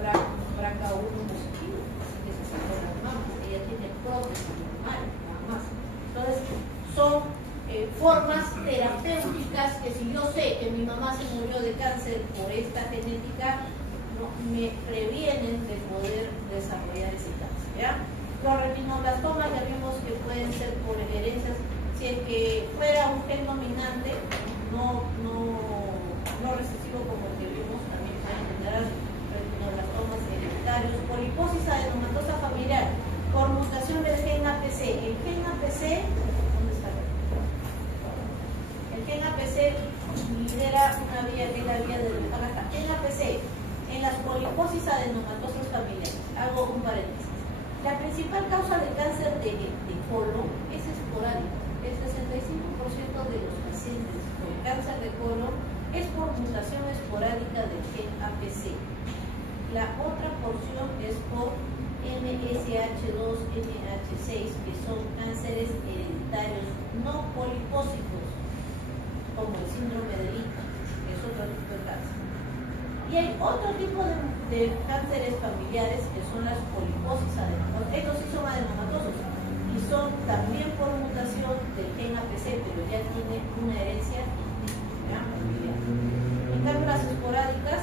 BRCA1 positivo, que se sacó las mamas. Ella tiene prótesis normal, nada más. Entonces, son formas terapéuticas que si yo sé que mi mamá se murió de cáncer por esta genética, no, me previenen de poder desarrollar ese cáncer, ¿ya? Los retinoblastomas ya vimos que pueden ser por herencias. Si es que fuera un gen dominante, no recesivo como el que vimos, también pueden generar retinoblastomas hereditarios por hiposis adenomatosa familiar, por mutación del gen APC. El gen APC, ¿dónde está? El gen APC lidera una vía que es la vía del gen APC en las poliposis adenomatosas familiares. Hago un paréntesis. La principal causa de cáncer de colon es esporádico. El 65% de los pacientes con cáncer de colon es por mutación esporádica del gen APC. La otra porción es por MSH2, MH6, que son cánceres hereditarios no polipósicos, como el síndrome de Lynch, que es otro tipo de cáncer. Y hay otro tipo de cánceres familiares que son las poliposis adenomatosas. Estos sí son adenomatosos y son también por mutación del gen APC, pero ya tiene una herencia familiar. En cambio, las esporádicas,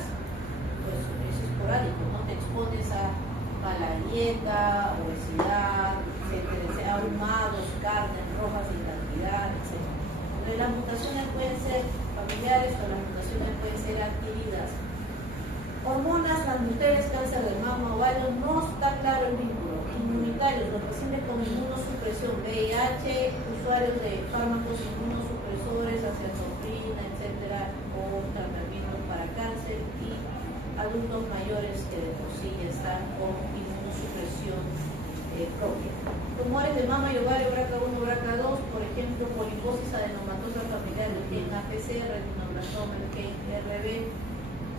pues es esporádico, no te expones a mala dieta, obesidad, etcétera, ahumados, carnes rojas sin cantidad, etcétera. Entonces, las mutaciones pueden ser familiares o las mutaciones pueden ser adquiridas. Hormonas, las mujeres, cáncer de mama, ovario, no está claro el vínculo. Inmunitarios, los pacientes con inmunosupresión, VIH, usuarios de fármacos inmunosupresores, acidoprina, etcétera, o tratamientos para cáncer, y adultos mayores que de por sí están con inmunosupresión propia. Tumores de mama y ovario, BRCA1, BRCA2, por ejemplo, poliposis adenomatosa familiar, el gen APC, retinoblastoma, el gen RB,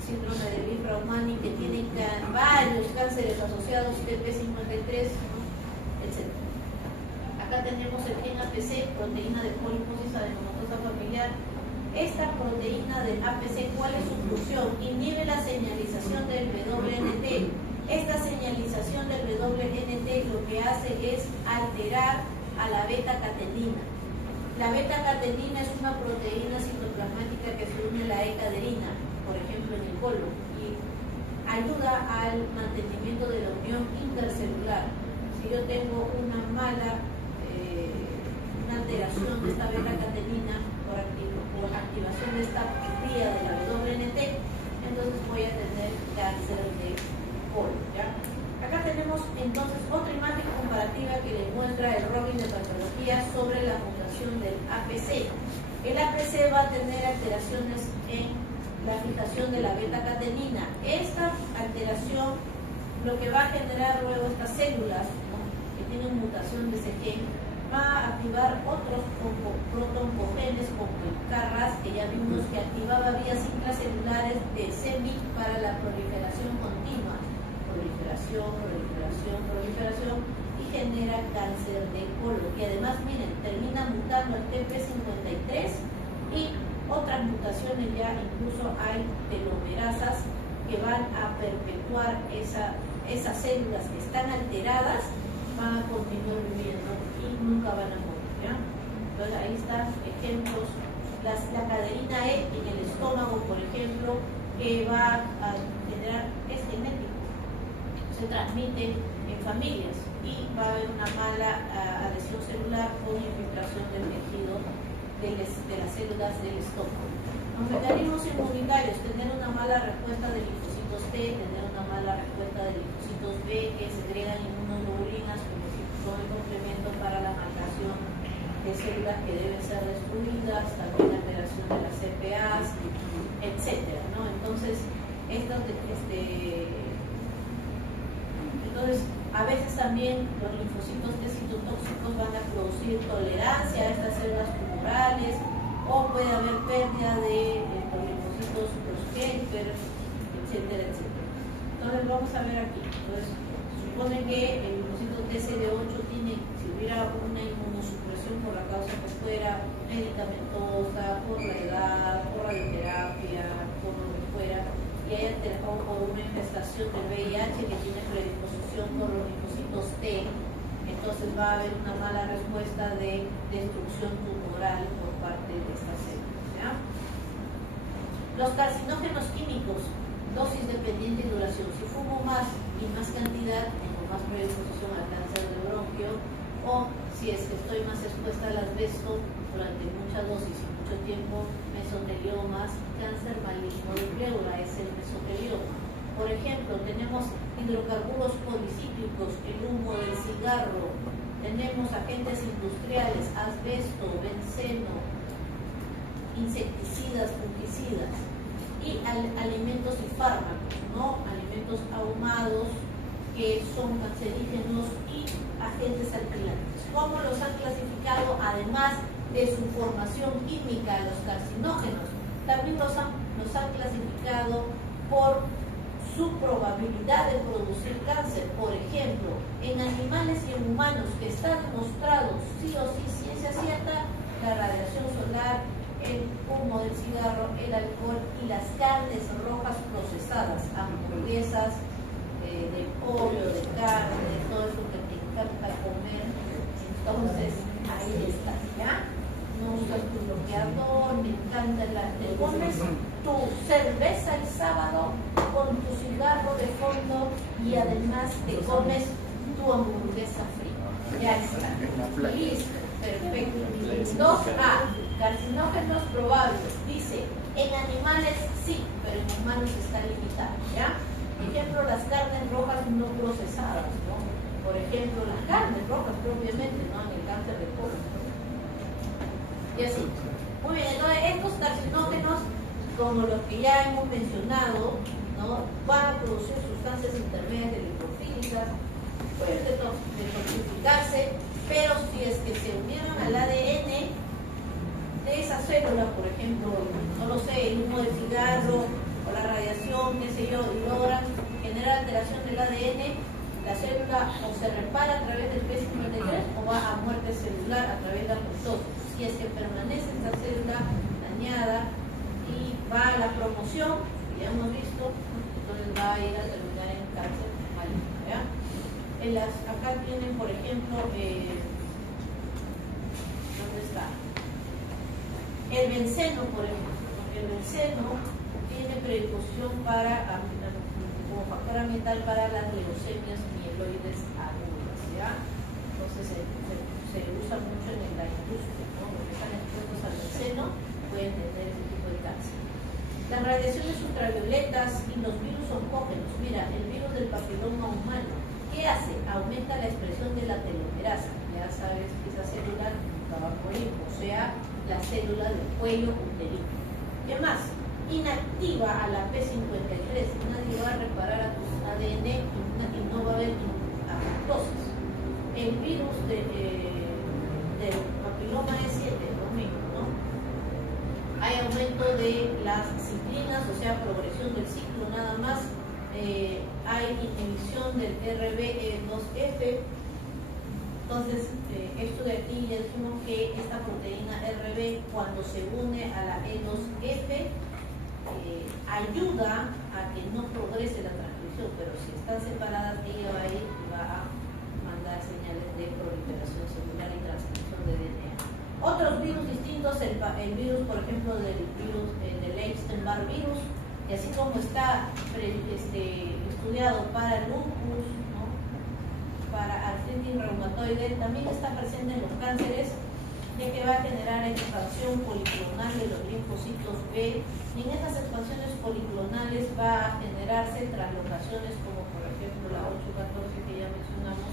síndrome de Li-Fraumani, que tienen varios cánceres asociados, TP53, etc. Acá tenemos el gen APC, proteína de poliposis adenomatosa familiar. Esta proteína del APC, ¿cuál es su función? Inhibe la señalización del WNT. Esta señalización del WNT lo que hace es alterar a la beta-catenina. La beta-catenina es una proteína citoplasmática que se une a la E-caderina, por ejemplo en el colon, y ayuda al mantenimiento de la unión intercelular. Si yo tengo una mala una alteración de esta beta-catenina por activación de esta vía de la WNT, entonces voy a tener cáncer de colon, ¿ya? Acá tenemos entonces otra imagen comparativa que le muestra el ranking de patología sobre la mutación del APC. El APC va a tener alteraciones en la fijación de la beta-catenina. Esta alteración lo que va a generar luego estas células, ¿no?, que tienen mutación de ese gen, va a activar otros protoncogenes como el KRAS, que ya vimos que activaba vías intracelulares de CEMIC para la proliferación continua. Proliferación, y genera cáncer de colon. Y además, miren, termina mutando el TP53 y otras mutaciones, ya incluso hay telomerasas que van a perpetuar esas células que están alteradas, van a continuar viviendo y nunca van a morir, ¿ya? Entonces ahí están ejemplos. La caderina E en el estómago, por ejemplo, que va a generar, es genético, se transmite en familias y va a haber una mala adhesión celular con infiltración del tejido de las células del estómago. Los mecanismos inmunitarios: tener una mala respuesta de linfocitos T, tener una mala respuesta de linfocitos B, que segregan inmunoglobulinas como si son el complemento para la marcación de células que deben ser destruidas, también la alteración de las CPAs, etcétera, ¿no? Entonces, a veces también los linfocitos T citotóxicos van a producir tolerancia a estas células tumorales, o puede haber pérdida de los linfocitos Helper, etcétera, etcétera. Entonces vamos a ver aquí. Entonces, supone que el linfocito TCD8 tiene, si hubiera una inmunosupresión por la causa que fuera medicamentosa, por la edad, por radioterapia, por lo que fuera, y haya por una infestación del VIH que tiene predisposición por los linfocitos T, entonces va a haber una mala respuesta de destrucción tumoral por parte de estas células, ¿ya? Los carcinógenos químicos, dosis dependiente y duración. Si fumo más y más cantidad, tengo más predisposición al cáncer de bronquio, o si es que estoy más expuesta al asbesto durante mucha dosis y mucho tiempo, mesoteliomas, cáncer maligno de pleura es el mesotelioma. Por ejemplo, tenemos hidrocarburos policíclicos, el humo del cigarro, tenemos agentes industriales, asbesto, benceno, insecticidas, fungicidas, y alimentos y fármacos, ¿no? Alimentos ahumados que son cancerígenos y agentes alquilantes. ¿Cómo los han clasificado? Además de su formación química, los carcinógenos, también los han clasificado por su probabilidad de producir cáncer. Por ejemplo, en animales y en humanos, que está demostrado sí o sí, ciencia cierta, la radiación solar, el humo del el cigarro, el alcohol y las carnes rojas procesadas, hamburguesas, de pollo, de carne, de todo eso que te encanta comer. Entonces, ahí está, ¿ya? No usas tu bloqueador, me encanta te comes tu cerveza el sábado con tu cigarro de fondo y además te comes tu hamburguesa fría. Ya está. Listo, perfecto. 2A, carcinógenos probables. Dice, en animales sí, pero en humanos está limitado, ¿ya? Ejemplo, las carnes rojas no procesadas, ¿no? Por ejemplo, las carnes rojas propiamente, ¿no? En el cáncer de colon. Y así. Muy bien, entonces estos carcinógenos, como los que ya hemos mencionado, ¿no? Van a producir sustancias intermedias de liposfílicas, pueden detoxificarse, pero si es que se unieron al ADN de esa célula, por ejemplo, no lo sé, el humo del cigarro o la radiación, qué sé yo, y logran generar alteración del ADN, la célula o se repara a través del P53 o va a muerte celular a través de la apoptosis. Si es que permanece esta célula dañada y va a la promoción, que ya hemos visto, entonces va a ir a terminar en cáncer maligno, ¿ya? Acá tienen, por ejemplo, ¿dónde está? El benceno, por ejemplo. El benceno tiene predisposición como factor ambiental para las leucemias mieloides agudas, ¿ya? Entonces se usa mucho en la industria, ¿no? Los que están expuestos al benceno pueden tener este tipo de cáncer. Las radiaciones ultravioletas y los virus oncógenos. Mira, el virus del papiloma humano, ¿qué hace? Aumenta la expresión de la telomerasa. Ya sabes que esa célula va a morir, o sea, la célula del cuello uterino. ¿Qué más? Inactiva a la P53. Nadie va a reparar a tu ADN y no va a haber apoptosis. El virus del papiloma es 7, lo mismo, ¿no? Hay aumento de las ciclinas, o sea, progresión del ciclo nada más. Hay inhibición del RB2F. Entonces, esto de aquí ya dijimos que esta proteína RB, cuando se une a la E2F, ayuda a que no progrese la transcripción, pero si están separadas, ella va a ir y va a mandar señales de proliferación celular y transcripción de DNA. Otros virus distintos, el virus, por ejemplo, del virus del Epstein-Barr virus, que así como está estudiado para el lupus, ¿no? Para artritis reumatoide, también está presente en los cánceres, ya que va a generar expansión policlonal de los linfocitos B, y en esas expansiones policlonales va a generarse translocaciones como por ejemplo la 814 que ya mencionamos,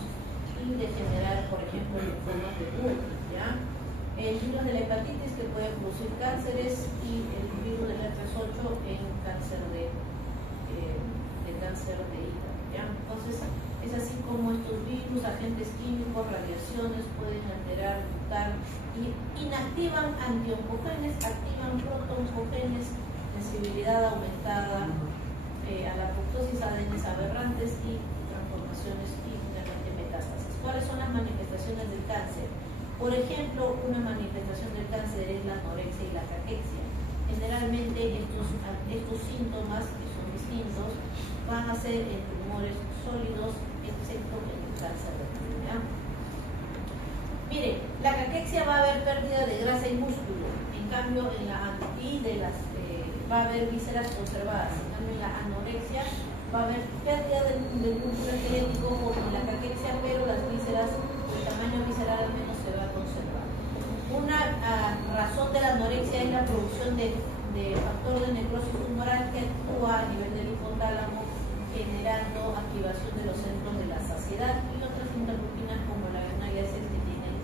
y de generar, por ejemplo, linfomas de Burkitt, ¿ya? El virus de la hepatitis que puede producir cánceres y el virus del herpes 8 en cáncer de hígado, ¿ya? Entonces, es así como estos virus, agentes químicos, radiaciones pueden alterar, mutar y inactivan antioncogenes, activan protoncogenes, sensibilidad aumentada a la apoptosis, ADNs aberrantes y transformaciones y finalmente metástasis. ¿Cuáles son las manifestaciones del cáncer? Por ejemplo, una manifestación del cáncer es la anorexia y la caquexia. Generalmente estos síntomas, que son distintos, van a ser en tumores sólidos, excepto en el cáncer de pulmón. Mire, la caquexia va a haber pérdida de grasa y músculo, en cambio en la va a haber vísceras conservadas, en cambio en la anorexia va a haber pérdida del músculo esquelético como en la caquexia, pero las vísceras, el tamaño visceral al menos se va a conservar. Una razón de la anorexia es la producción de factor de necrosis tumoral que actúa a nivel del hipotálamo, generando activación de los centros de la saciedad y otras interleuquinas como la guanina-6 que tienen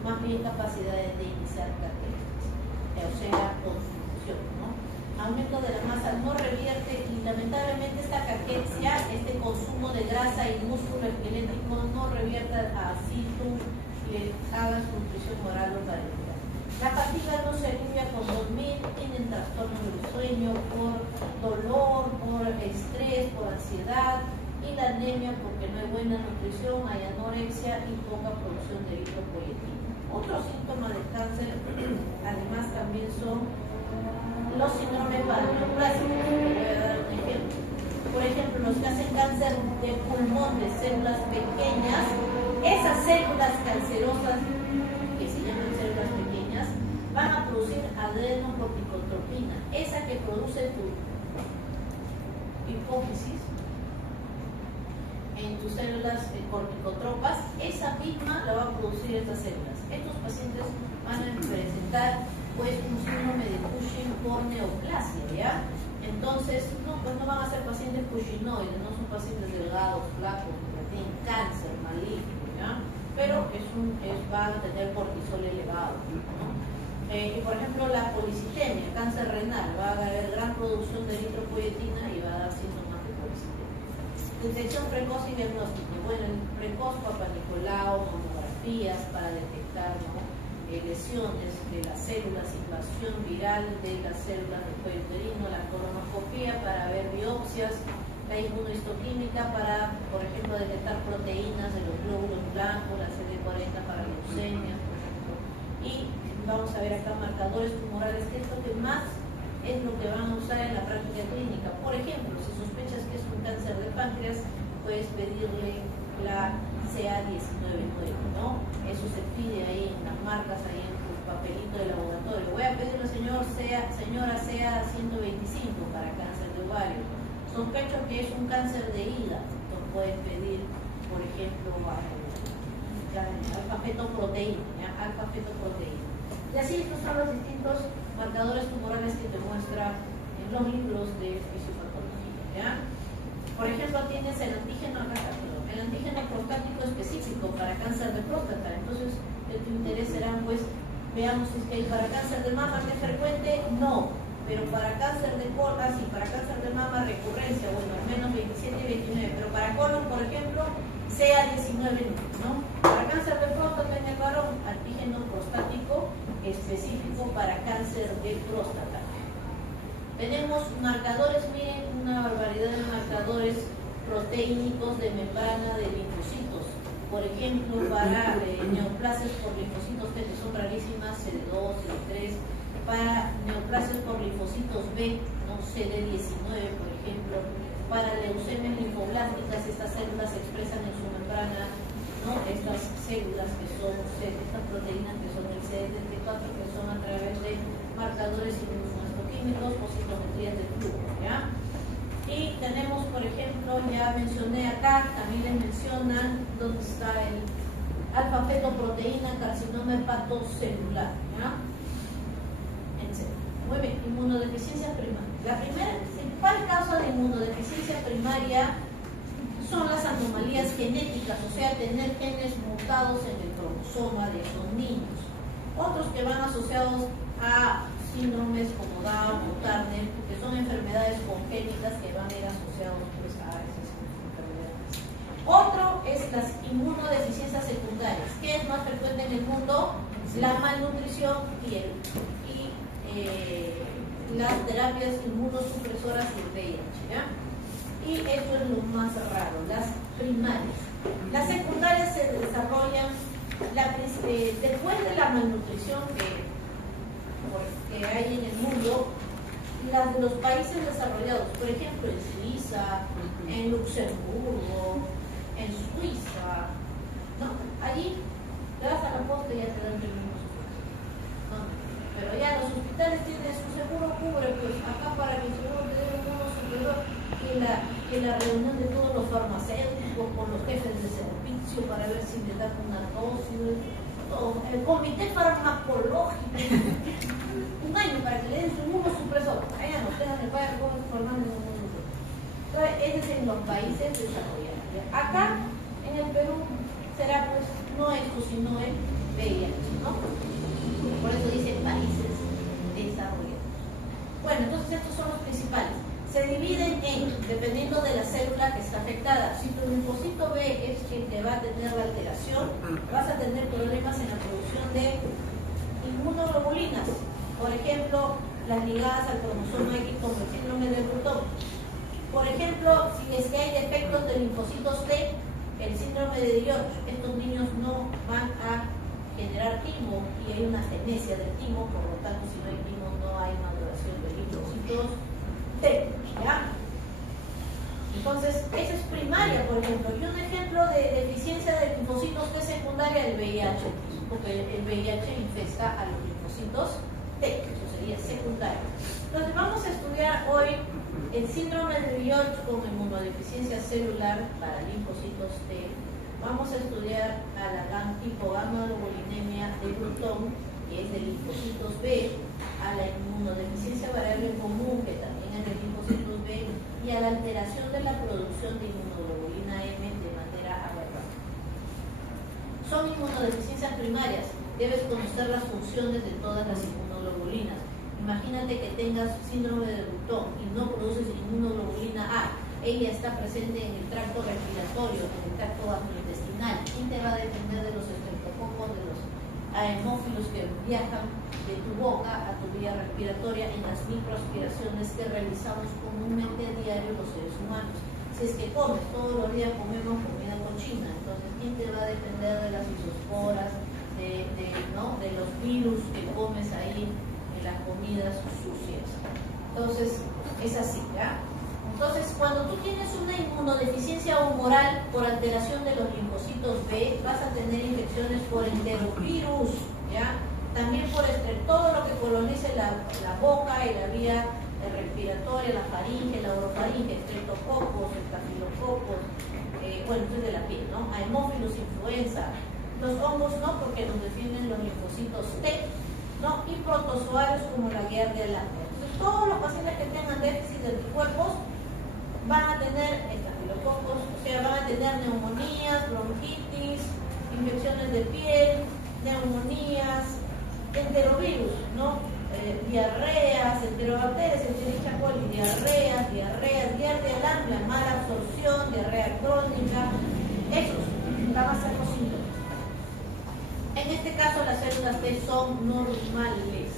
más bien capacidades de iniciar caquexia, o sea, confusión, ¿no? Aumento de la masa no revierte y lamentablemente esta caquexia, este consumo de grasa y músculo esquelético no revierte así tú le hagas nutrición oral o parental. La fatiga no se alivia con dormir, tienen trastornos del sueño por dolor, por estrés, por ansiedad y la anemia porque no hay buena nutrición, hay anorexia y poca producción de eritropoyetina. Otros síntomas del cáncer además también son ejemplo, los que hacen cáncer de pulmón de células pequeñas, esas células cancerosas, que se llaman células pequeñas, van a producir adrenocorticotropina, esa que produce tu hipófisis en tus células corticotropas, esa misma la va a producir estas células. Estos pacientes van a presentar pues un síndrome de Cushing por neoplasia, ¿ya? Entonces, no van a ser pacientes cushinoides, no son pacientes delgados, flacos, que tienen cáncer maligno, ¿ya? Pero van a tener cortisol elevado, ¿no? Y por ejemplo, la policitemia, cáncer renal, va a haber gran producción de eritropoyetina y va a dar síntomas de policitemia. Detección precoz y diagnóstico. Bueno, en precoz, Papa Nicolau, mamografías para detectar, ¿no?, lesiones de las células, invasión viral de las células del cuello uterino, la colonoscopía para ver biopsias, la inmunohistoquímica para, por ejemplo, detectar proteínas de los glóbulos blancos, la CD40 para leucemia, por ejemplo. Y vamos a ver acá marcadores tumorales, que es lo que más es lo que van a usar en la práctica clínica. Por ejemplo, si sospechas que es un cáncer de páncreas, puedes pedirle la CA19-9, ¿no? Eso se pide ahí en las marcas, ahí en tu papelito de laboratorio. Voy a pedirle, señora CA125 para cáncer de ovario. Sospecho que es un cáncer de hígado. Entonces puedes pedir, por ejemplo, alfa-fetoproteína, alfa-fetoproteína. Y así estos son los distintos marcadores tumorales que te muestra en los libros de fisiopatología, ¿ya? Por ejemplo, tienes el antígeno prostático específico para cáncer de próstata. Entonces, de tu interés serán, pues, veamos si es que hay para cáncer de mama, ¿es frecuente? No. Pero para cáncer de colon, sí, para cáncer de mama, recurrencia, bueno, al menos 27 y 29. Pero para colon, por ejemplo, CA19, ¿no? Para cáncer de próstata en el varón, antígeno prostático específico para cáncer de próstata. Tenemos marcadores, miren, una barbaridad de marcadores proteínicos de membrana de linfocitos. Por ejemplo, para neoplasias por linfocitos T, que son rarísimas, CD2, CD3, para neoplasias por linfocitos B, ¿no?, CD19, por ejemplo, para leucemias linfoblásticas, estas células se expresan en su membrana, ¿no?, estas células que son, estas proteínas que son el CD34, que son a través de marcadores inmunohistoquímicos o citometrías de flujo, ¿ya? Y tenemos, por ejemplo, ya mencioné acá, también les mencionan dónde está el alfa-fetoproteína, carcinoma hepatocelular, ¿ya? Muy bien, inmunodeficiencia primaria. La principal causa de inmunodeficiencia primaria son las anomalías genéticas, o sea, tener genes mutados en el cromosoma de esos niños. Otros que van asociados a síndromes como Down o Turner, que son enfermedades congénitas que van a ir asociados, pues, a esas enfermedades. Otro es las inmunodeficiencias secundarias. ¿Qué es más frecuente en el mundo? La malnutrición y las terapias inmunosupresoras y el VIH, ¿ya? Y esto es lo más raro, las primarias. Las secundarias se desarrollan después de la malnutrición que hay en el mundo. Las de los países desarrollados, por ejemplo en Suiza, en Luxemburgo, en Suiza, ¿no? Allí te vas a la posta y ya te dan el mismo supuesto, ¿no? Pero ya los hospitales tienen su seguro, cubre, pues acá para que el seguro te dé un bono superior, que la reunión de todos los farmacéuticos con los jefes de servicio para ver si le dan una dosis, todo. El comité farmacológico, un año para que le den su inmunosupresor. Allá no tengan el padre Gómez Fernández de inmunosupresor. Entonces, ese es en los países desarrollados. Acá, en el Perú, será pues no esto, sino el VIH, ¿no? Por eso dice países desarrollados. Bueno, entonces estos son los principales. Se dividen en, dependiendo de la célula que está afectada. Si tu linfocito B es quien te va a tener la alteración, vas a tener problemas en la producción de inmunoglobulinas. Por ejemplo, las ligadas al cromosoma X como el síndrome de Bruton. Por ejemplo, si es que hay defectos de linfocitos T, el síndrome de Dior, estos niños no van a generar timo y hay una agenesia del timo, por lo tanto, si no hay timo, no hay maduración de linfocitos T, ¿ya? primaria, por ejemplo, y un ejemplo de deficiencia de linfocitos T secundaria del VIH, porque el VIH infesta a los linfocitos T, eso sería secundario. Entonces vamos a estudiar hoy el síndrome de George con inmunodeficiencia celular para linfocitos T. Vamos a estudiar a la hipogammaglobulinemia de Bruton, que es de linfocitos B, a la inmunodeficiencia variable común, que también es de linfocitos B, y a la alteración de la producción de inmunoglobulina M de manera aberrante. Son inmunodeficiencias primarias. Debes conocer las funciones de todas las inmunoglobulinas. Imagínate que tengas síndrome de Bruton y no produces inmunoglobulina A. Ella está presente en el tracto respiratorio, en el tracto gastrointestinal. ¿Quién te va a defender de los estreptococos, de los hemófilos que viajan de tu boca a tu vía respiratoria en las microaspiraciones que realizamos comúnmente a diario los seres humanos? Si es que comes, todos los días comemos comida cochina, entonces ¿quién te va a defender de las isosporas, de los virus que comes ahí en las comidas sucias? Entonces, es así, ¿ya? Entonces, cuando tú tienes una inmunodeficiencia humoral por alteración de los linfocitos B, vas a tener infecciones por enterovirus, ¿ya? También por todo lo que colonice la boca y la vía respiratoria, la faringe, la orofaringe, estreptococos, estafilococos, bueno, esto es de la piel, ¿no? A hemófilos, influenza. Los hongos no, porque nos defienden los linfocitos T, ¿no? Y protozoarios como la Giardia lambda. Entonces, todos los pacientes que tengan déficit de anticuerpos van a tener estafilococos, o sea, van a tener neumonías, bronquitis, infecciones de piel, neumonías, enterovirus, ¿no? Diarreas, enterobacterias, Escherichia coli, diarreas, Giardia lambda, mala absorción, diarrea crónica, esos van a ser los síntomas. En este caso las células T son normales,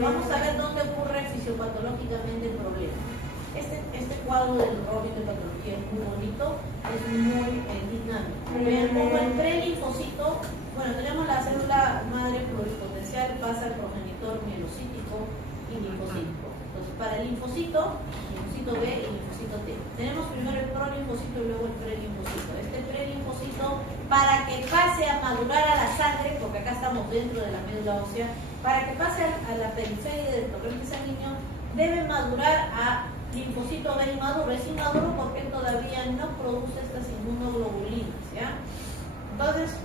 Vamos a ver dónde ocurre fisiopatológicamente el problema. Este cuadro del Robin de patología es muy bonito, es muy dinámico. Vean cómo el prelinfocito, bueno, tenemos la célula madre pluripotencial, pasa al progenitor mielocítico y linfocítico. Entonces, para el linfocito B y linfocito T. Tenemos primero el prolinfocito y luego el prelinfocito. Este prelinfocito, para que pase a madurar a la sangre, porque acá estamos dentro de la médula ósea, para que pase a la periferia del torrente sanguíneo, debe madurar a linfocito B inmaduro. Es inmaduro porque todavía no produce estas inmunoglobulinas, ¿ya? Entonces,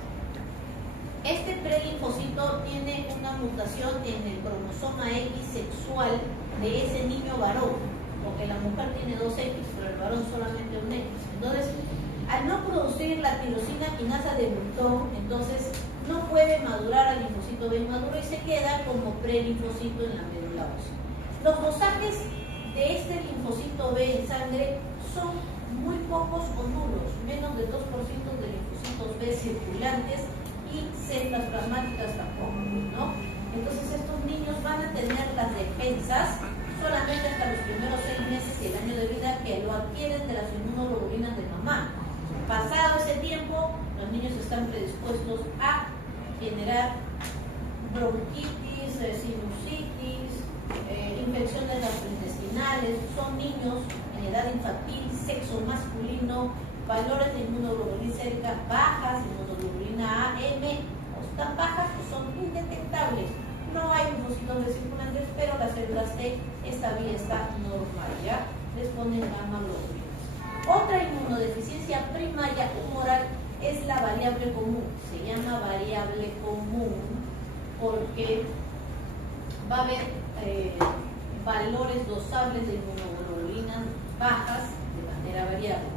este prelinfocito tiene una mutación en el cromosoma X sexual de ese niño varón, porque la mujer tiene 2 X, pero el varón solamente un X. Entonces, al no producir la tirosina quinasa de Bruton, entonces no puede madurar al linfocito B inmaduro y se queda como prelinfocito en la médula ósea. Los dosajes de este linfocito B en sangre son muy pocos o nulos, menos del 2% de linfocitos B circulantes y células plasmáticas tampoco, ¿no? Entonces estos niños van a tener las defensas solamente hasta los primeros 6 meses y el año de vida, que lo adquieren de las inmunoglobulinas de mamá. Pasado ese tiempo, los niños están predispuestos a generar bronquitis, sinusitis, infecciones gastrointestinales. Son niños en edad infantil, sexo masculino, valores de inmunoglobulina sérica bajas, inmunoglobulina A, M, o están bajas o son indetectables. No hay linfocitos circulantes, pero las células T, esta vía está normal, ¿ya? Les ponen gamma globulinas. Otra inmunodeficiencia primaria humoral es la variable común. Se llama variable común porque va a haber valores dosables de inmunoglobulinas bajas de manera variable.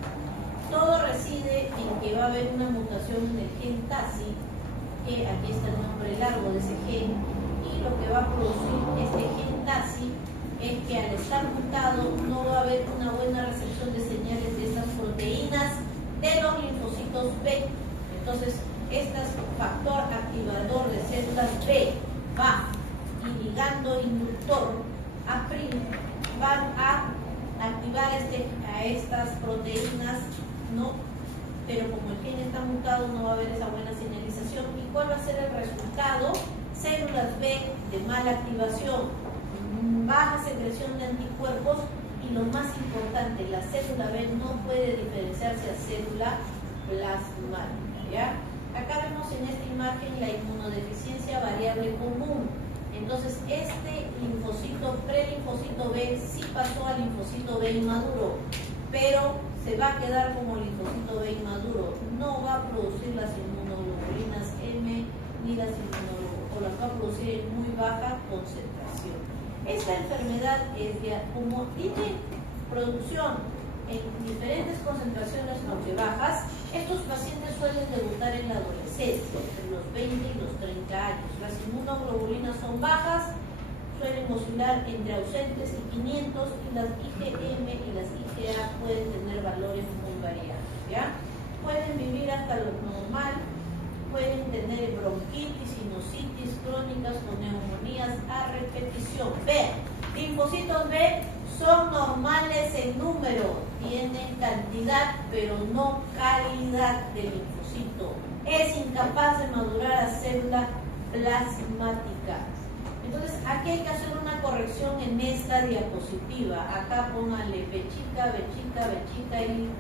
Todo reside en que va a haber una mutación en el gen TACI, que aquí está el nombre largo de ese gen, y lo que va a producir este gen TACI es que al estar mutado no va a haber una buena recepción de señales de estas proteínas de los linfocitos B. Entonces, este factor activador de células B bajo y ligando inductor A' van a activar a estas proteínas, ¿no? Pero como el gen está mutado no va a haber esa buena señalización. ¿Y cuál va a ser el resultado? Células B de mala activación, baja secreción de anticuerpos Y lo más importante, la célula B no puede diferenciarse a célula plasmática, ¿ya? Acá vemos en esta imagen la inmunodeficiencia variable común. Entonces, este linfocito, prelinfocito B, sí pasó al linfocito B inmaduro, pero se va a quedar como linfocito B inmaduro. No va a producir las inmunoglobulinas M ni las o las va a producir en muy baja concentración. Esta enfermedad es como tiene producción en diferentes concentraciones, aunque bajas, estos pacientes suelen debutar en la adolescencia, entre los 20 y los 30 años. Las inmunoglobulinas son bajas, suelen oscilar entre ausentes y 500, y las IgM y las IgA pueden tener valores muy variados, ¿ya? Pueden vivir hasta lo normal, pueden tener bronquitis, sinusitis crónicas o neumonías a repetición. B, linfocitos B son normales en número, tienen cantidad pero no calidad de linfocito. Es incapaz de madurar a célula plasmática. Entonces, aquí hay que hacer una corrección en esta diapositiva. Acá pónganle B chica, B chica, B chica y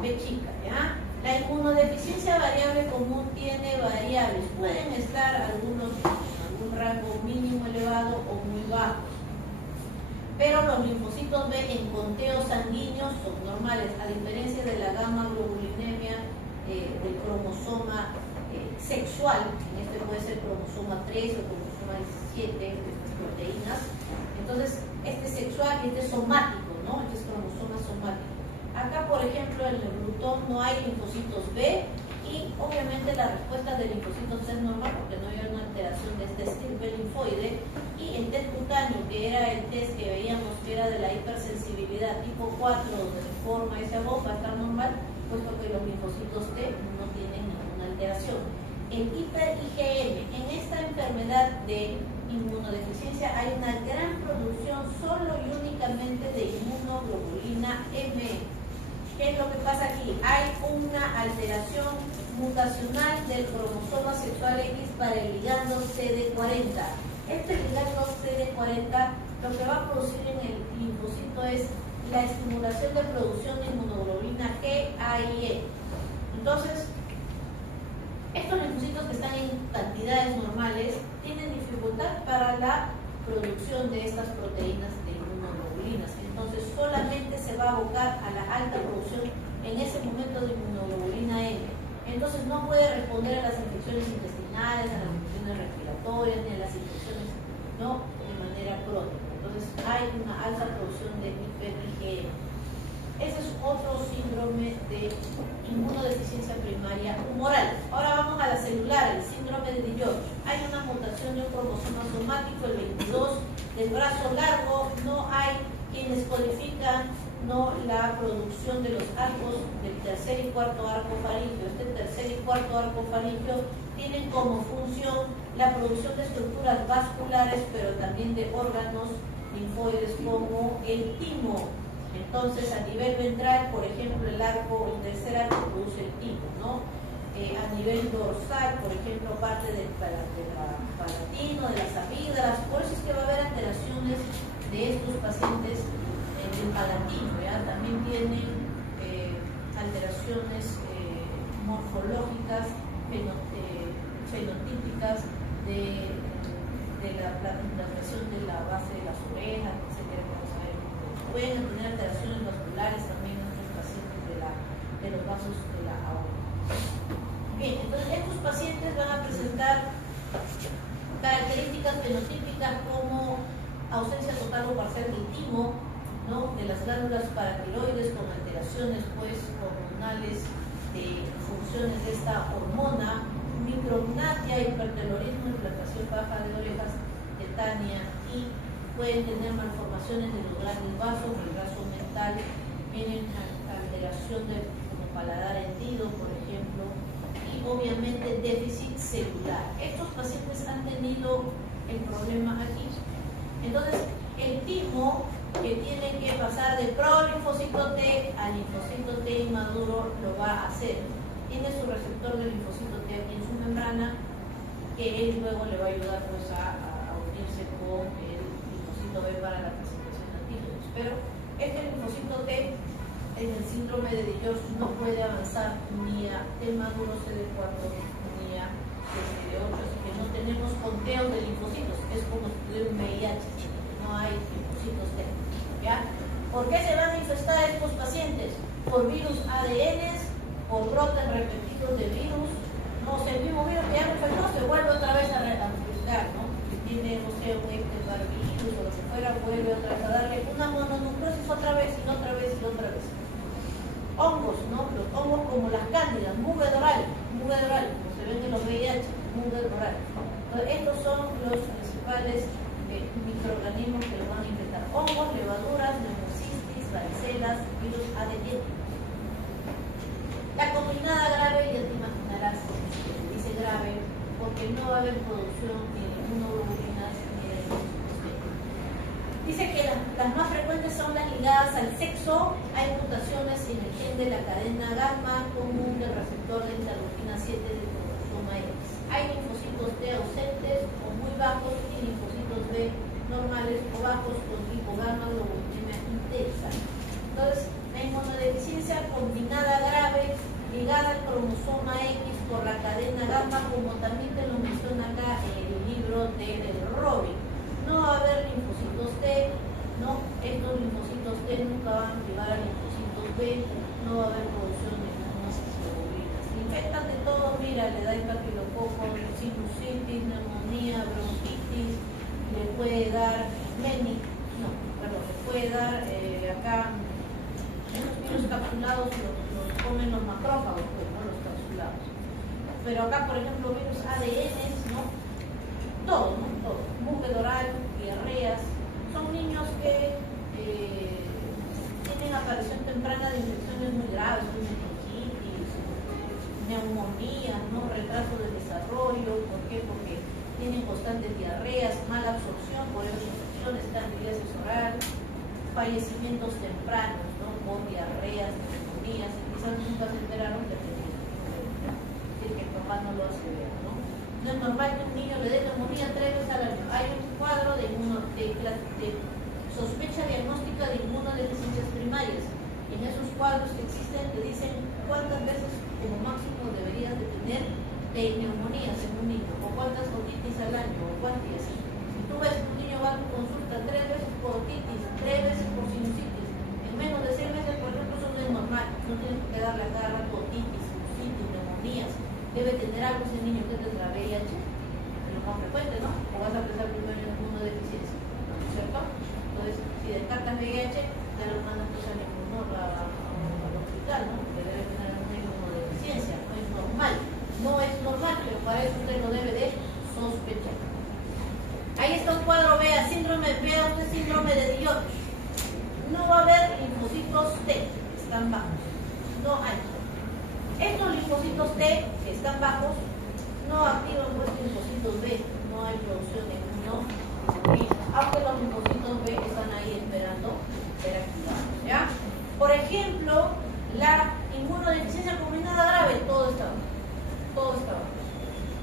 B chica, ¿ya? La inmunodeficiencia variable común tiene variables. Pueden estar algunos en algún rango mínimo elevado o muy bajo. Pero los linfocitos B en conteo sanguíneo son normales, a diferencia de la gamma globulinemia del cromosoma sexual. En este puede ser cromosoma 3 o cromosoma 17 de estas proteínas. Entonces, este es sexual y este es somático, ¿no? Este es cromosoma somático. Acá, por ejemplo, en el glutón no hay linfocitos B y obviamente la respuesta de linfocitos es normal porque no hay una alteración de este estirpe linfoide, y el test cutáneo, que era el test que veíamos que era de la hipersensibilidad tipo 4, donde se forma esa bomba, está normal, puesto que los linfocitos T no tienen ninguna alteración. El hiper-IgM, en esta enfermedad de inmunodeficiencia hay una gran producción solo y únicamente de inmunoglobulina M. ¿Qué es lo que pasa aquí? Hay una alteración mutacional del cromosoma sexual X para el ligando CD40. Este ligando CD40 lo que va a producir en el linfocito es la estimulación de producción de inmunoglobulina G, A y E. Entonces, estos linfocitos que están en cantidades normales tienen dificultad para la producción de estas proteínas de inmunoglobulinas. Entonces, solamente se va a abocar a la alta producción en ese momento de inmunoglobulina M. Entonces, no puede responder a las infecciones intestinales, a las infecciones respiratorias, ni a las infecciones, ¿no?, de manera crónica. Entonces, hay una alta producción de hiper-IgM. Ese es otro síndrome de inmunodeficiencia primaria humoral. Ahora vamos a la celular, el síndrome de George. Hay una mutación de un cromosoma somático, el 22, del brazo largo. No hay quienes codifican la producción de los arcos del tercer y cuarto arco faríngeo. Este tercer y cuarto arco faríngeo tienen como función la producción de estructuras vasculares, pero también de órganos linfoides como el timo. Entonces, a nivel ventral, por ejemplo, el tercer arco produce el timo, ¿no? A nivel dorsal, por ejemplo, parte del palatino, de las amígdalas. Por eso es que va a haber alteraciones de estos pacientes del palatino, ¿ya? También tienen alteraciones morfológicas, fenotípicas de la presión de la base de las orejas, etcétera. Pueden tener alteraciones vasculares también en estos pacientes de los vasos de la aorta. Bien, entonces estos pacientes van a presentar características fenotípicas como ausencia total o parcial del timo, ¿no?, de las glándulas paratiroides con alteraciones pues hormonales de funciones de esta hormona, micrognatia, hipertelorismo, implantación baja de orejas, tetania, y pueden tener malformaciones de los grandes vasos, el vaso mental, tienen alteración de como paladar hendido, por ejemplo, y obviamente déficit celular. Estos pacientes han tenido el problema aquí. Entonces, el timo que tiene que pasar de prolinfocito T a linfocito T inmaduro lo va a hacer. Tiene su receptor de linfocito T aquí en su membrana, que él luego le va a ayudar pues a unirse con el linfocito B para la presentación de antígenos. Pero Este linfocito T en el síndrome de Dios no puede avanzar ni a T maduro CD4 ni a CD8, así que no tenemos conteo de linfocitos. Es como si tuviera un VIH, no hay linfocitos T. ¿Ya? ¿Por qué se van a infestar estos pacientes? Por virus ADNs, por brotes repetidos de virus. No sé, el mismo virus que ya me infectó se vuelve otra vez a infectar, ¿no? Si tiene, no sé, un virus o lo que fuera, vuelve otra vez a darle una mononucleosis otra vez y otra vez y otra vez. Hongos, ¿no? Los hongos como las cándidas, mugre oral, como se ven en los VIH, mugre oral. Entonces, estos son los principales microorganismos que lo van a infectar. Hongos, levaduras, neumocistis, varicelas, virus ADN. La combinada grave, ya te imaginarás, dice grave, porque no va a haber producción ni de inmunoglobulinas ni de linfocitos T. Dice que las más frecuentes son las ligadas al sexo. Hay mutaciones en el gen de la cadena gamma común del receptor de interleucina 7 del cromosoma X. Hay linfocitos T ausentes o muy bajos y linfocitos B normales o bajos con tipo gamma globulinemia intensa. Entonces, la inmunodeficiencia combinada grave ligada al cromosoma X por la cadena gamma, como también te lo menciona acá en el libro del Robin. No va a haber linfocitos T, ¿no? Estos linfocitos T nunca van a activar a linfocitos B, no va a haber producción de inmunoglobulinas. Infectan de todo, mira, le da estafilococo, sinusitis, neumonía, bronquitis, le puede dar le puede dar acá los virus capsulados los comen los macrófagos, pues, ¿no? Los capsulados. Pero acá, por ejemplo, virus ADN, ¿no? Todo, ¿no? Todo. Mugre oral, diarreas. Son niños que tienen aparición temprana de infecciones muy graves, meningitis, neumonía, ¿no? Retraso de desarrollo. ¿Por qué? Porque tienen constantes diarreas, mala absorción por esas infecciones, candidiasis oral, fallecimientos tempranos, ¿no? Por diarreas, neumonías, quizás nunca se enteraron que tenían. Es que el papá no lo hace ver, ¿no? No es normal que un niño le dé neumonía 3 veces al año. Hay un cuadro de sospecha diagnóstica de inmunodeficiencias primarias. Y en esos cuadros que existen te dicen cuántas veces como máximo deberías de tener de neumonías en un niño, o cuántas otitis al año, o cuántas. Si tú ves que un niño va a tu consulta 3 veces por otitis, 3 veces por sinusitis, en menos de 6 meses, por ejemplo, eso no es normal. No tienes que darle a cada rato otitis, sinusitis, neumonías. Debe tener algo ese niño que tendrá VIH, es lo más frecuente, ¿no? O vas a pensar primero en inmunodeficiencia, ¿no es cierto? Entonces, si descartas VIH, ya lo mandas pues al hospital, ¿no? Porque debe tener una inmunodeficiencia, no es normal. No es normal, pero para eso usted lo debe de sospechar. Ahí está un cuadro, vea, síndrome de Dios. No va a haber linfocitos T, están bajos. No hay. Estos linfocitos T que están bajos no activan los linfocitos B, no hay producción de inmunoglobulinas, aunque los linfocitos B están ahí esperando ser activados, ¿ya? Por ejemplo, la inmunodeficiencia combinada grave, todo está bajo. Todo está bajo.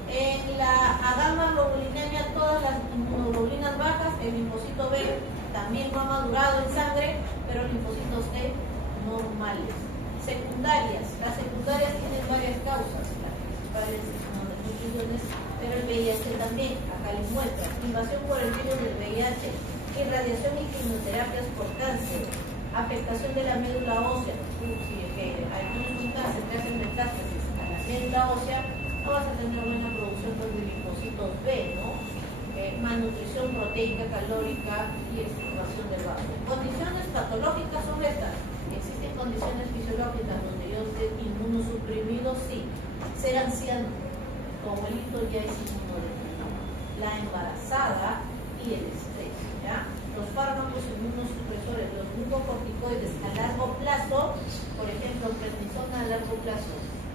En la gamma globulinemia, todas las inmunoglobulinas bajas, el linfocito B también no ha madurado en sangre, pero linfocitos T normales. Secundarias. Las secundarias tienen varias causas, las principales inmunodeficiencias, pero el VIH también, acá les muestra. Invasión por el virus del VIH, irradiación y quimioterapias por cáncer, afectación de la médula ósea. Si hay un cáncer que hace metástasis a la médula ósea, no vas a tener buena producción de linfocitos B, ¿no? Malnutrición proteica, calórica y extirpación del vaso. Condiciones patológicas son estas. Existen condiciones fisiológicas donde yo esté inmunosuprimido, sí. Ser anciano, tu abuelito ya es inmunodeprimido. La embarazada y el estrés, ¿ya? Los fármacos inmunosupresores, los glucocorticoides a largo plazo, por ejemplo, prednisona a largo plazo,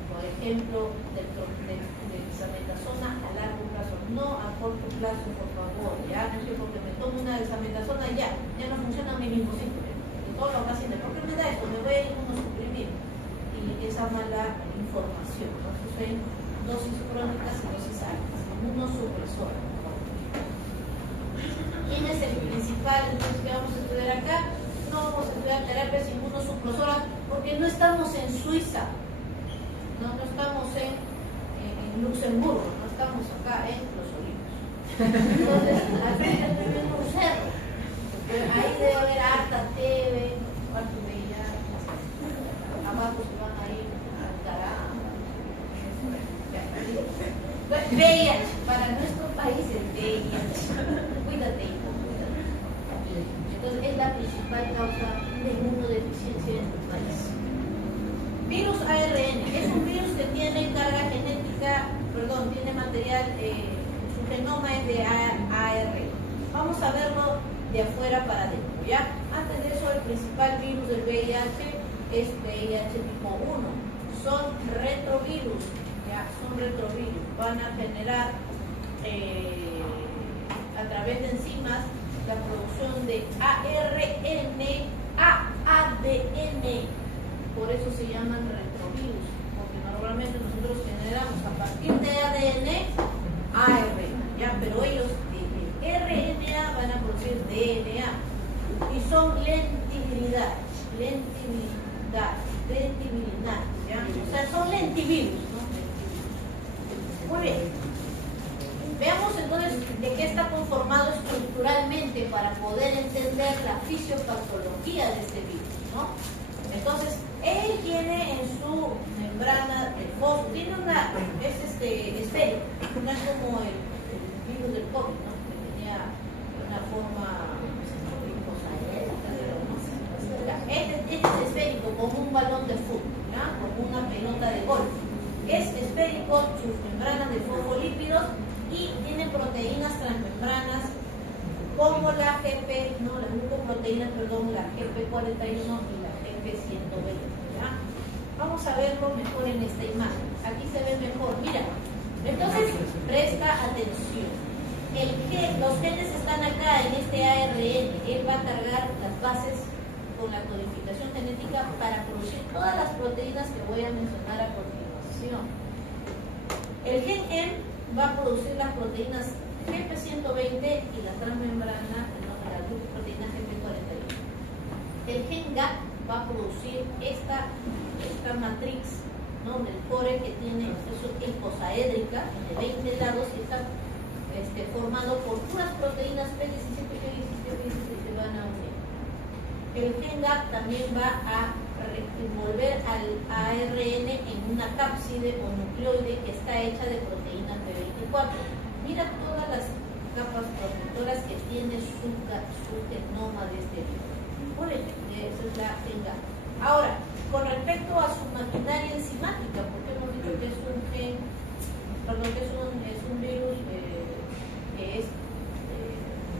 por ejemplo, dexametasona a largo plazo, no a corto plazo, por favor, ya, no sé, porque me tomo una dexametasona y ya no funciona mi linfocito, de todos los pacientes, ¿por qué me da esto? Me voy a inmunosuprimir, y esa mala información, ¿no? Suceden dosis crónicas y dosis altas, inmunosupresora. ¿Quién es el principal entonces que vamos a estudiar acá? No podemos estudiar terapias inmunosupresoras porque no estamos en Suiza, no estamos en Luxemburgo, no estamos acá en Los Olivos. Entonces, al frente tenemos un cerro. Ahí debe haber harta TV, cuarto VIH, abajo se van a ir al caramba. VIH, para nuestro país es VIH. Cuídate, hijo, cuídate. Entonces, es la principal causa de inmunodeficiencia en tu país. Virus ARN es un virus que tiene carga genética, tiene material, su genoma es de ARN. Vamos a verlo de afuera para adentro, ¿ya? Antes de eso, el principal virus del VIH es VIH tipo 1. Son retrovirus, ¿ya? Son retrovirus. Van a generar a través de enzimas la producción de ARN a ADN. Por eso se llaman retrovirus, porque normalmente nosotros generamos a partir de ADN ARN, ¿ya? Pero ellos RNA van a producir DNA y son lentiviridad, ¿ya? O sea, son lentivirus, ¿no? Muy bien. Veamos entonces de qué está conformado estructuralmente para poder entender la fisiopatología de este virus, ¿no? Entonces, él tiene en su membrana el fósforo, tiene es esférico, no es como el virus del COVID, ¿no? Que tenía una forma este es esférico, como un balón de fútbol, ¿ya? Como una pelota de golf. Es esférico, sus membranas de fosfolípidos y tiene proteínas transmembranas como la GP, no, las glucoproteínas, la GP41 y la GP120, ¿ya? Vamos a verlo mejor en esta imagen. Aquí se ve mejor, mira. Entonces, presta atención. Los genes están acá en este ARN. Él va a cargar las bases con la codificación genética para producir todas las proteínas que voy a mencionar a continuación. El gen M va a producir las proteínas GP120 y la transmembrana, la glucoproteína GP41. El gen GAP va a producir esta matriz, ¿no? Del core que tiene icosaédrica de 20 lados y está formado por puras proteínas P17, P17 que se van a unir. El gen GAP también va a envolver al ARN en una cápside o nucleoide que está hecha de proteína P24. Mira todas las capas protectoras que tiene su genoma de este virus. Muy bien, esa es la gen GAP. Ahora, con respecto a su maquinaria enzimática, porque hemos dicho que es un gen, es un virus que es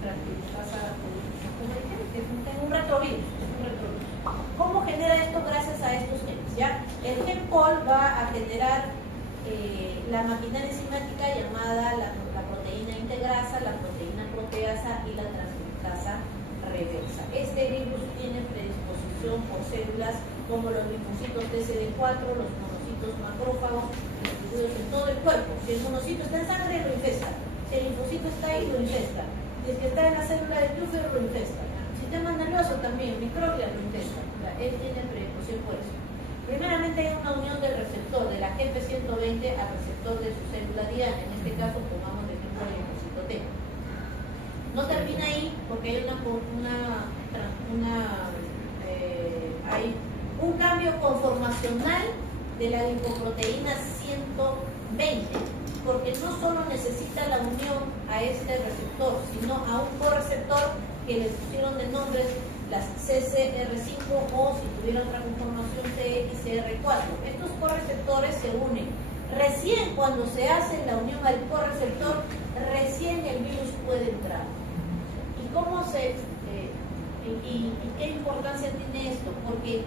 transcriptasa, que es un retrovirus. ¿Cómo genera esto? Gracias a estos genes, ¿ya? El gen POL va a generar la maquinaria enzimática llamada la proteína integrasa, la proteína proteasa y la transcriptasa reversa. Este virus tiene predisposición por células como los linfocitos TCD4, los monocitos macrófagos, distribuidos en todo el cuerpo. Si el monocito está en sangre, lo infesta. Si el linfocito está ahí, lo infesta. Si es que está en la célula de Kupffer, lo infesta. Sistema nervioso también, microglia lo infesta. Él tiene predisposición por eso. Primeramente hay una unión del receptor de la GP120 al receptor de su célula diana. En este caso, pongamos de ejemplo el linfocito T. No termina ahí porque hay hay un cambio conformacional de la lipoproteína 120, porque no solo necesita la unión a este receptor, sino a un correceptor que les pusieron de nombres las CCR5 o si tuviera otra conformación CXCR4. Estos correceptores se unen. Recién cuando se hace la unión al correceptor, recién el virus puede entrar. ¿Y cómo y qué importancia tiene esto? Porque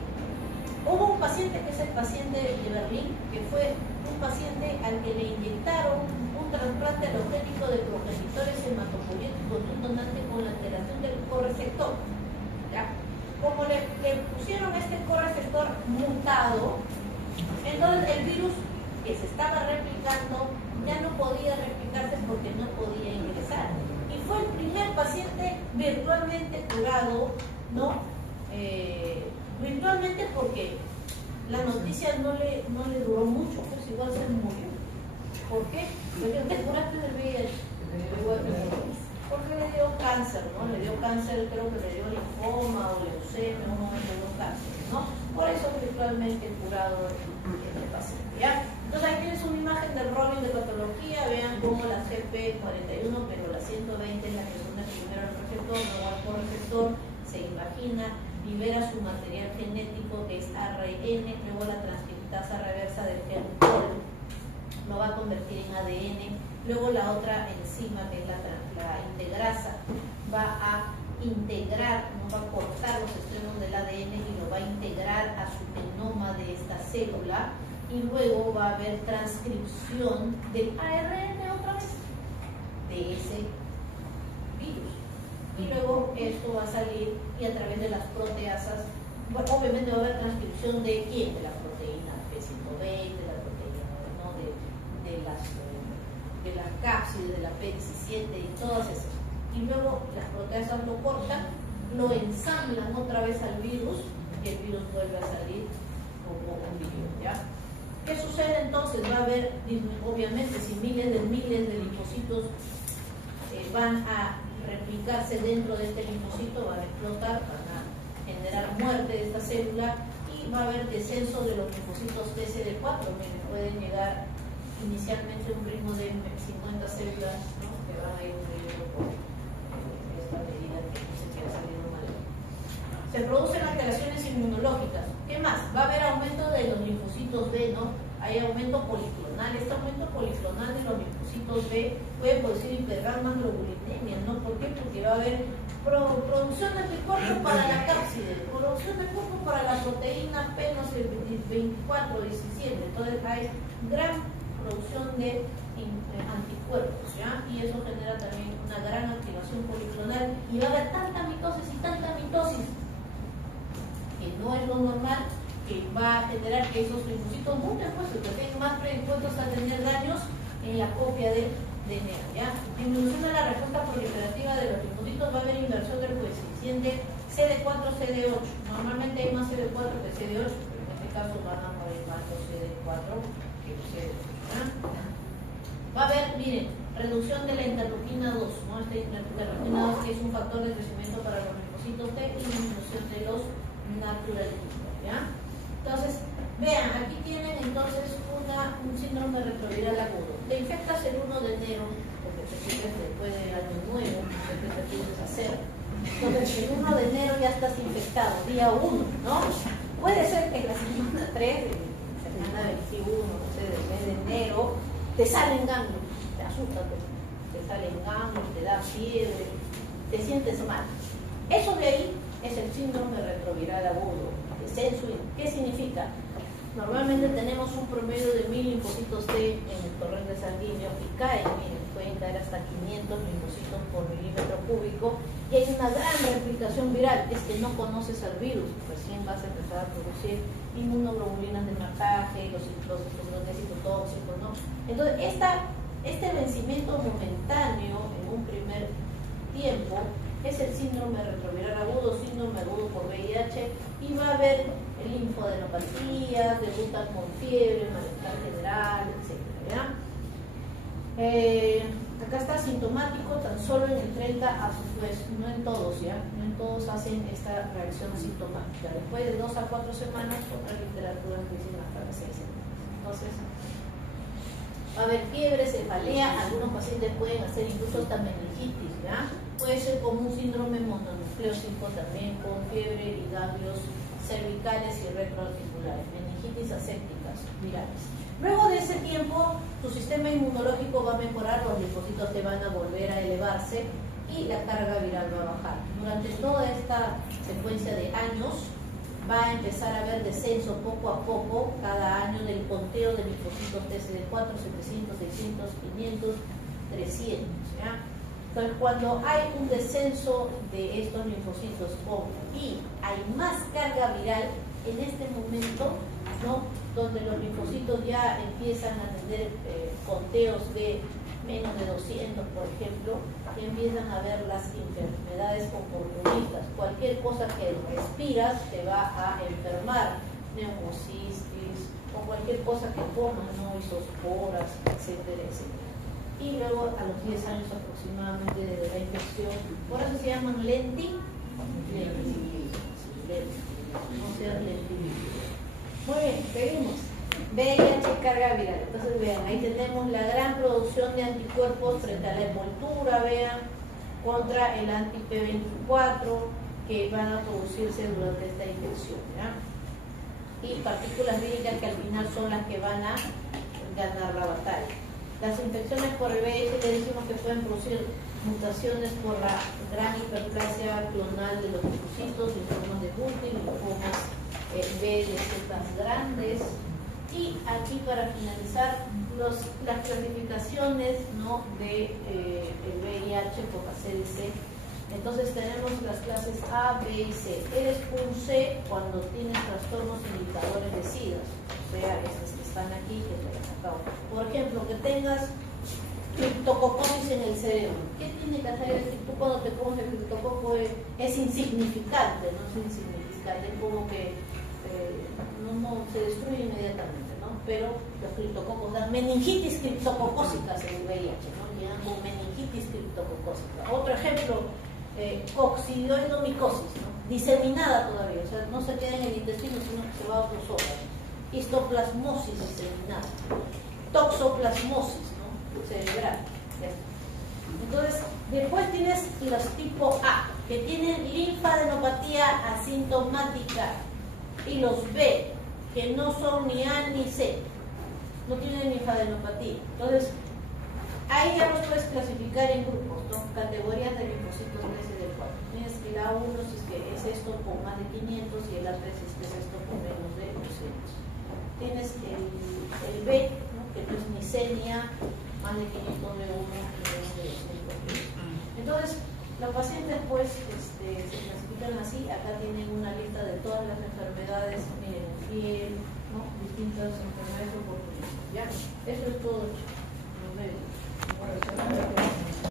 hubo un paciente que es el paciente de Berlín, que fue un paciente al que le inyectaron un trasplante alogénico de progenitores hematopoyéticos de un donante con la alteración del correceptor. ¿Ya? Como le pusieron este correceptor mutado, entonces el virus que se estaba replicando ya no podía replicarse porque no podía ingresar. Y fue el primer paciente virtualmente curado, ¿no?, virtualmente, porque la noticia no le duró mucho, pues igual se murió. ¿Por qué? Porque te curaste del VIH. Porque le dio cáncer, ¿no? Le dio cáncer, creo que le dio linfoma o leucemia, uno le dio cáncer, ¿no? Por eso virtualmente curado este paciente, ¿ya? Entonces aquí tienes una imagen del rolling de patología, vean cómo la CP41, pero la 120 es la que une primero al receptor, luego al correceptor, se imagina, libera su material genético que es ARN, luego la transcriptasa reversa del gen POL lo va a convertir en ADN, luego la otra enzima que es la integrasa va a integrar, no va a cortar los extremos del ADN y lo va a integrar a su genoma de esta célula, y luego va a haber transcripción del ARN otra vez de ese virus, y luego esto va a salir y a través de las proteasas, bueno, obviamente va a haber transcripción de quién, de la proteína P120, de la proteína, ¿no? de la cápside, de la P17 y todas esas, y luego las proteasas lo cortan, lo ensamblan otra vez al virus y el virus vuelve a salir como un virus, ¿ya? ¿Qué sucede entonces? Va a haber, obviamente, si miles de linfocitos van a replicarse dentro de este linfocito, van a explotar, van a generar muerte de esta célula, y va a haber descenso de los linfocitos TCD4. Miren, pueden llegar inicialmente un ritmo de 50 células, ¿no? Que van a ir muriendo por esta medida que dice que ha salido mal. Se producen alteraciones inmunológicas. ¿Qué más? Va a haber aumento de los linfocitos B, ¿no? Hay aumento policlonal. Este aumento policlonal de los linfocitos B puede producir hipergamma-globulinemia, ¿no? ¿Por qué? Porque va a haber producción de anticuerpos para la cápside, producción de cuerpos para la proteína P, no sé, 24, 17. Entonces hay gran producción de anticuerpos, ¿ya? Y eso genera también una gran activación policlonal, y va a haber tanta mitosis que no es lo normal, que va a generar que esos linfocitos muten, pues, que estén más predispuestos a tener daños en la copia de DNA, ¿ya? Disminución de la respuesta proliferativa de los linfocitos, va a haber inversión del coeficiente CD4-CD8. Normalmente hay más CD4 que CD8, pero en este caso van a haber más CD4 que CD8, ¿ya? Va a haber, miren, reducción de la interleuquina 2, ¿no? Esta interleuquina 2 que es un factor de crecimiento para los linfocitos T, y disminución de los naturalistas, ¿ya? Entonces, vean, aquí tienen entonces un síndrome retroviral agudo. Te infectas el 1 de enero, porque te quieres después del año nuevo, que te quieres hacer. Entonces, el 1 de enero ya estás infectado, día 1, ¿no? Puede ser que la semana 3, semana 21, no sé, del mes de enero, te salen ganglios, te asustan, te salen ganglios, te da fiebre, te sientes mal. Eso de ahí es el síndrome retroviral agudo. ¿Qué significa? Normalmente tenemos un promedio de 1000 linfocitos T en el torrente sanguíneo y caen, miren, pueden caer hasta 500 linfocitos por milímetro cúbico, y hay una gran replicación viral. Es que no conoces al virus, recién vas a empezar a producir inmunoglobulinas de marcaje, los citotóxicos, ¿no? Entonces, este vencimiento momentáneo en un primer tiempo es el síndrome retroviral agudo, síndrome agudo por VIH, y va a haber linfadenopatías, debutan con fiebre, malestar general, etc. Acá está sintomático tan solo en el 30 a su vez, no en todos, ¿ya? No en todos hacen esta reacción sintomática. Después de 2 a 4 semanas, otras literaturas dicen hasta 6 semanas. Entonces, va a haber fiebre, cefalea, algunos pacientes pueden hacer incluso hasta meningitis, ¿ya? Puede ser como un síndrome mononucleósico también, con fiebre y ganglios cervicales y retroarticulares, meningitis asépticas virales. Luego de ese tiempo, tu sistema inmunológico va a mejorar, los linfocitos te van a volver a elevarse y la carga viral va a bajar. Durante toda esta secuencia de años, va a empezar a haber descenso poco a poco, cada año, del conteo de linfocitos TCD4, 700, 600, 500, 300, ¿ya? Entonces, cuando hay un descenso de estos linfocitos y hay más carga viral, en este momento, ¿no? Donde los linfocitos ya empiezan a tener conteos de menos de 200, por ejemplo, y empiezan a ver las enfermedades oportunistas. Cualquier cosa que respiras te va a enfermar, neumocistis o cualquier cosa que comas, ¿no? Isosporas, etcétera, etcétera. Y luego a los 10 años aproximadamente de la infección, por eso se llaman no ser lentivirus. Muy bien, seguimos. VIH, carga viral. Entonces vean, ahí tenemos la gran producción de anticuerpos frente a la envoltura, vean, contra el anti-P24 que van a producirse durante esta infección, ¿ya? Y partículas víricas que al final son las que van a ganar la batalla. Las infecciones por el VIH le decimos que pueden producir mutaciones por la gran hiperplasia clonal de los linfocitos, linfomas de Burkitt, linfomas B de cepas grandes. Y aquí para finalizar las clasificaciones, ¿no? de el VIH por la CDC. Entonces tenemos las clases A, B y C. Eres un C cuando tienes trastornos indicadores de SIDA, o sea, estos que están aquí, que te los acabo. Por ejemplo, que tengas criptococosis en el cerebro. ¿Qué tiene que hacer? Tú cuando te comes el criptococo es insignificante, no es insignificante, es como que no se destruye inmediatamente, ¿no? Pero los criptococos dan meningitis criptococósicas en el VIH, ¿no? Llegan con meningitis criptococósica. Otro ejemplo, coccidioidomicosis, ¿no? Diseminada todavía, o sea, no se queda en el intestino, sino que se va a otros órganos. Histoplasmosis diseminada. Toxoplasmosis, ¿no? Cerebral. Entonces, después tienes los tipo A, que tienen linfadenopatía asintomática, y los B, que no son ni A ni C, no tienen linfadenopatía. Entonces, ahí ya los puedes clasificar en grupos, ¿no? Categorías de linfocitos B, C, D4. Tienes el A1 si es que es esto con más de 500 y el A3 si es que es esto con menos de 200. Tienes el B, ¿no? Que no es ni C ni A, más de 500 de 1 y menos de 200. Entonces, los pacientes pues se clasifican así. Acá tienen una lista de todas las enfermedades, miren, piel, ¿no? Distintas enfermedades oportunistas. ¿Ya? Eso es todo. Nos vemos.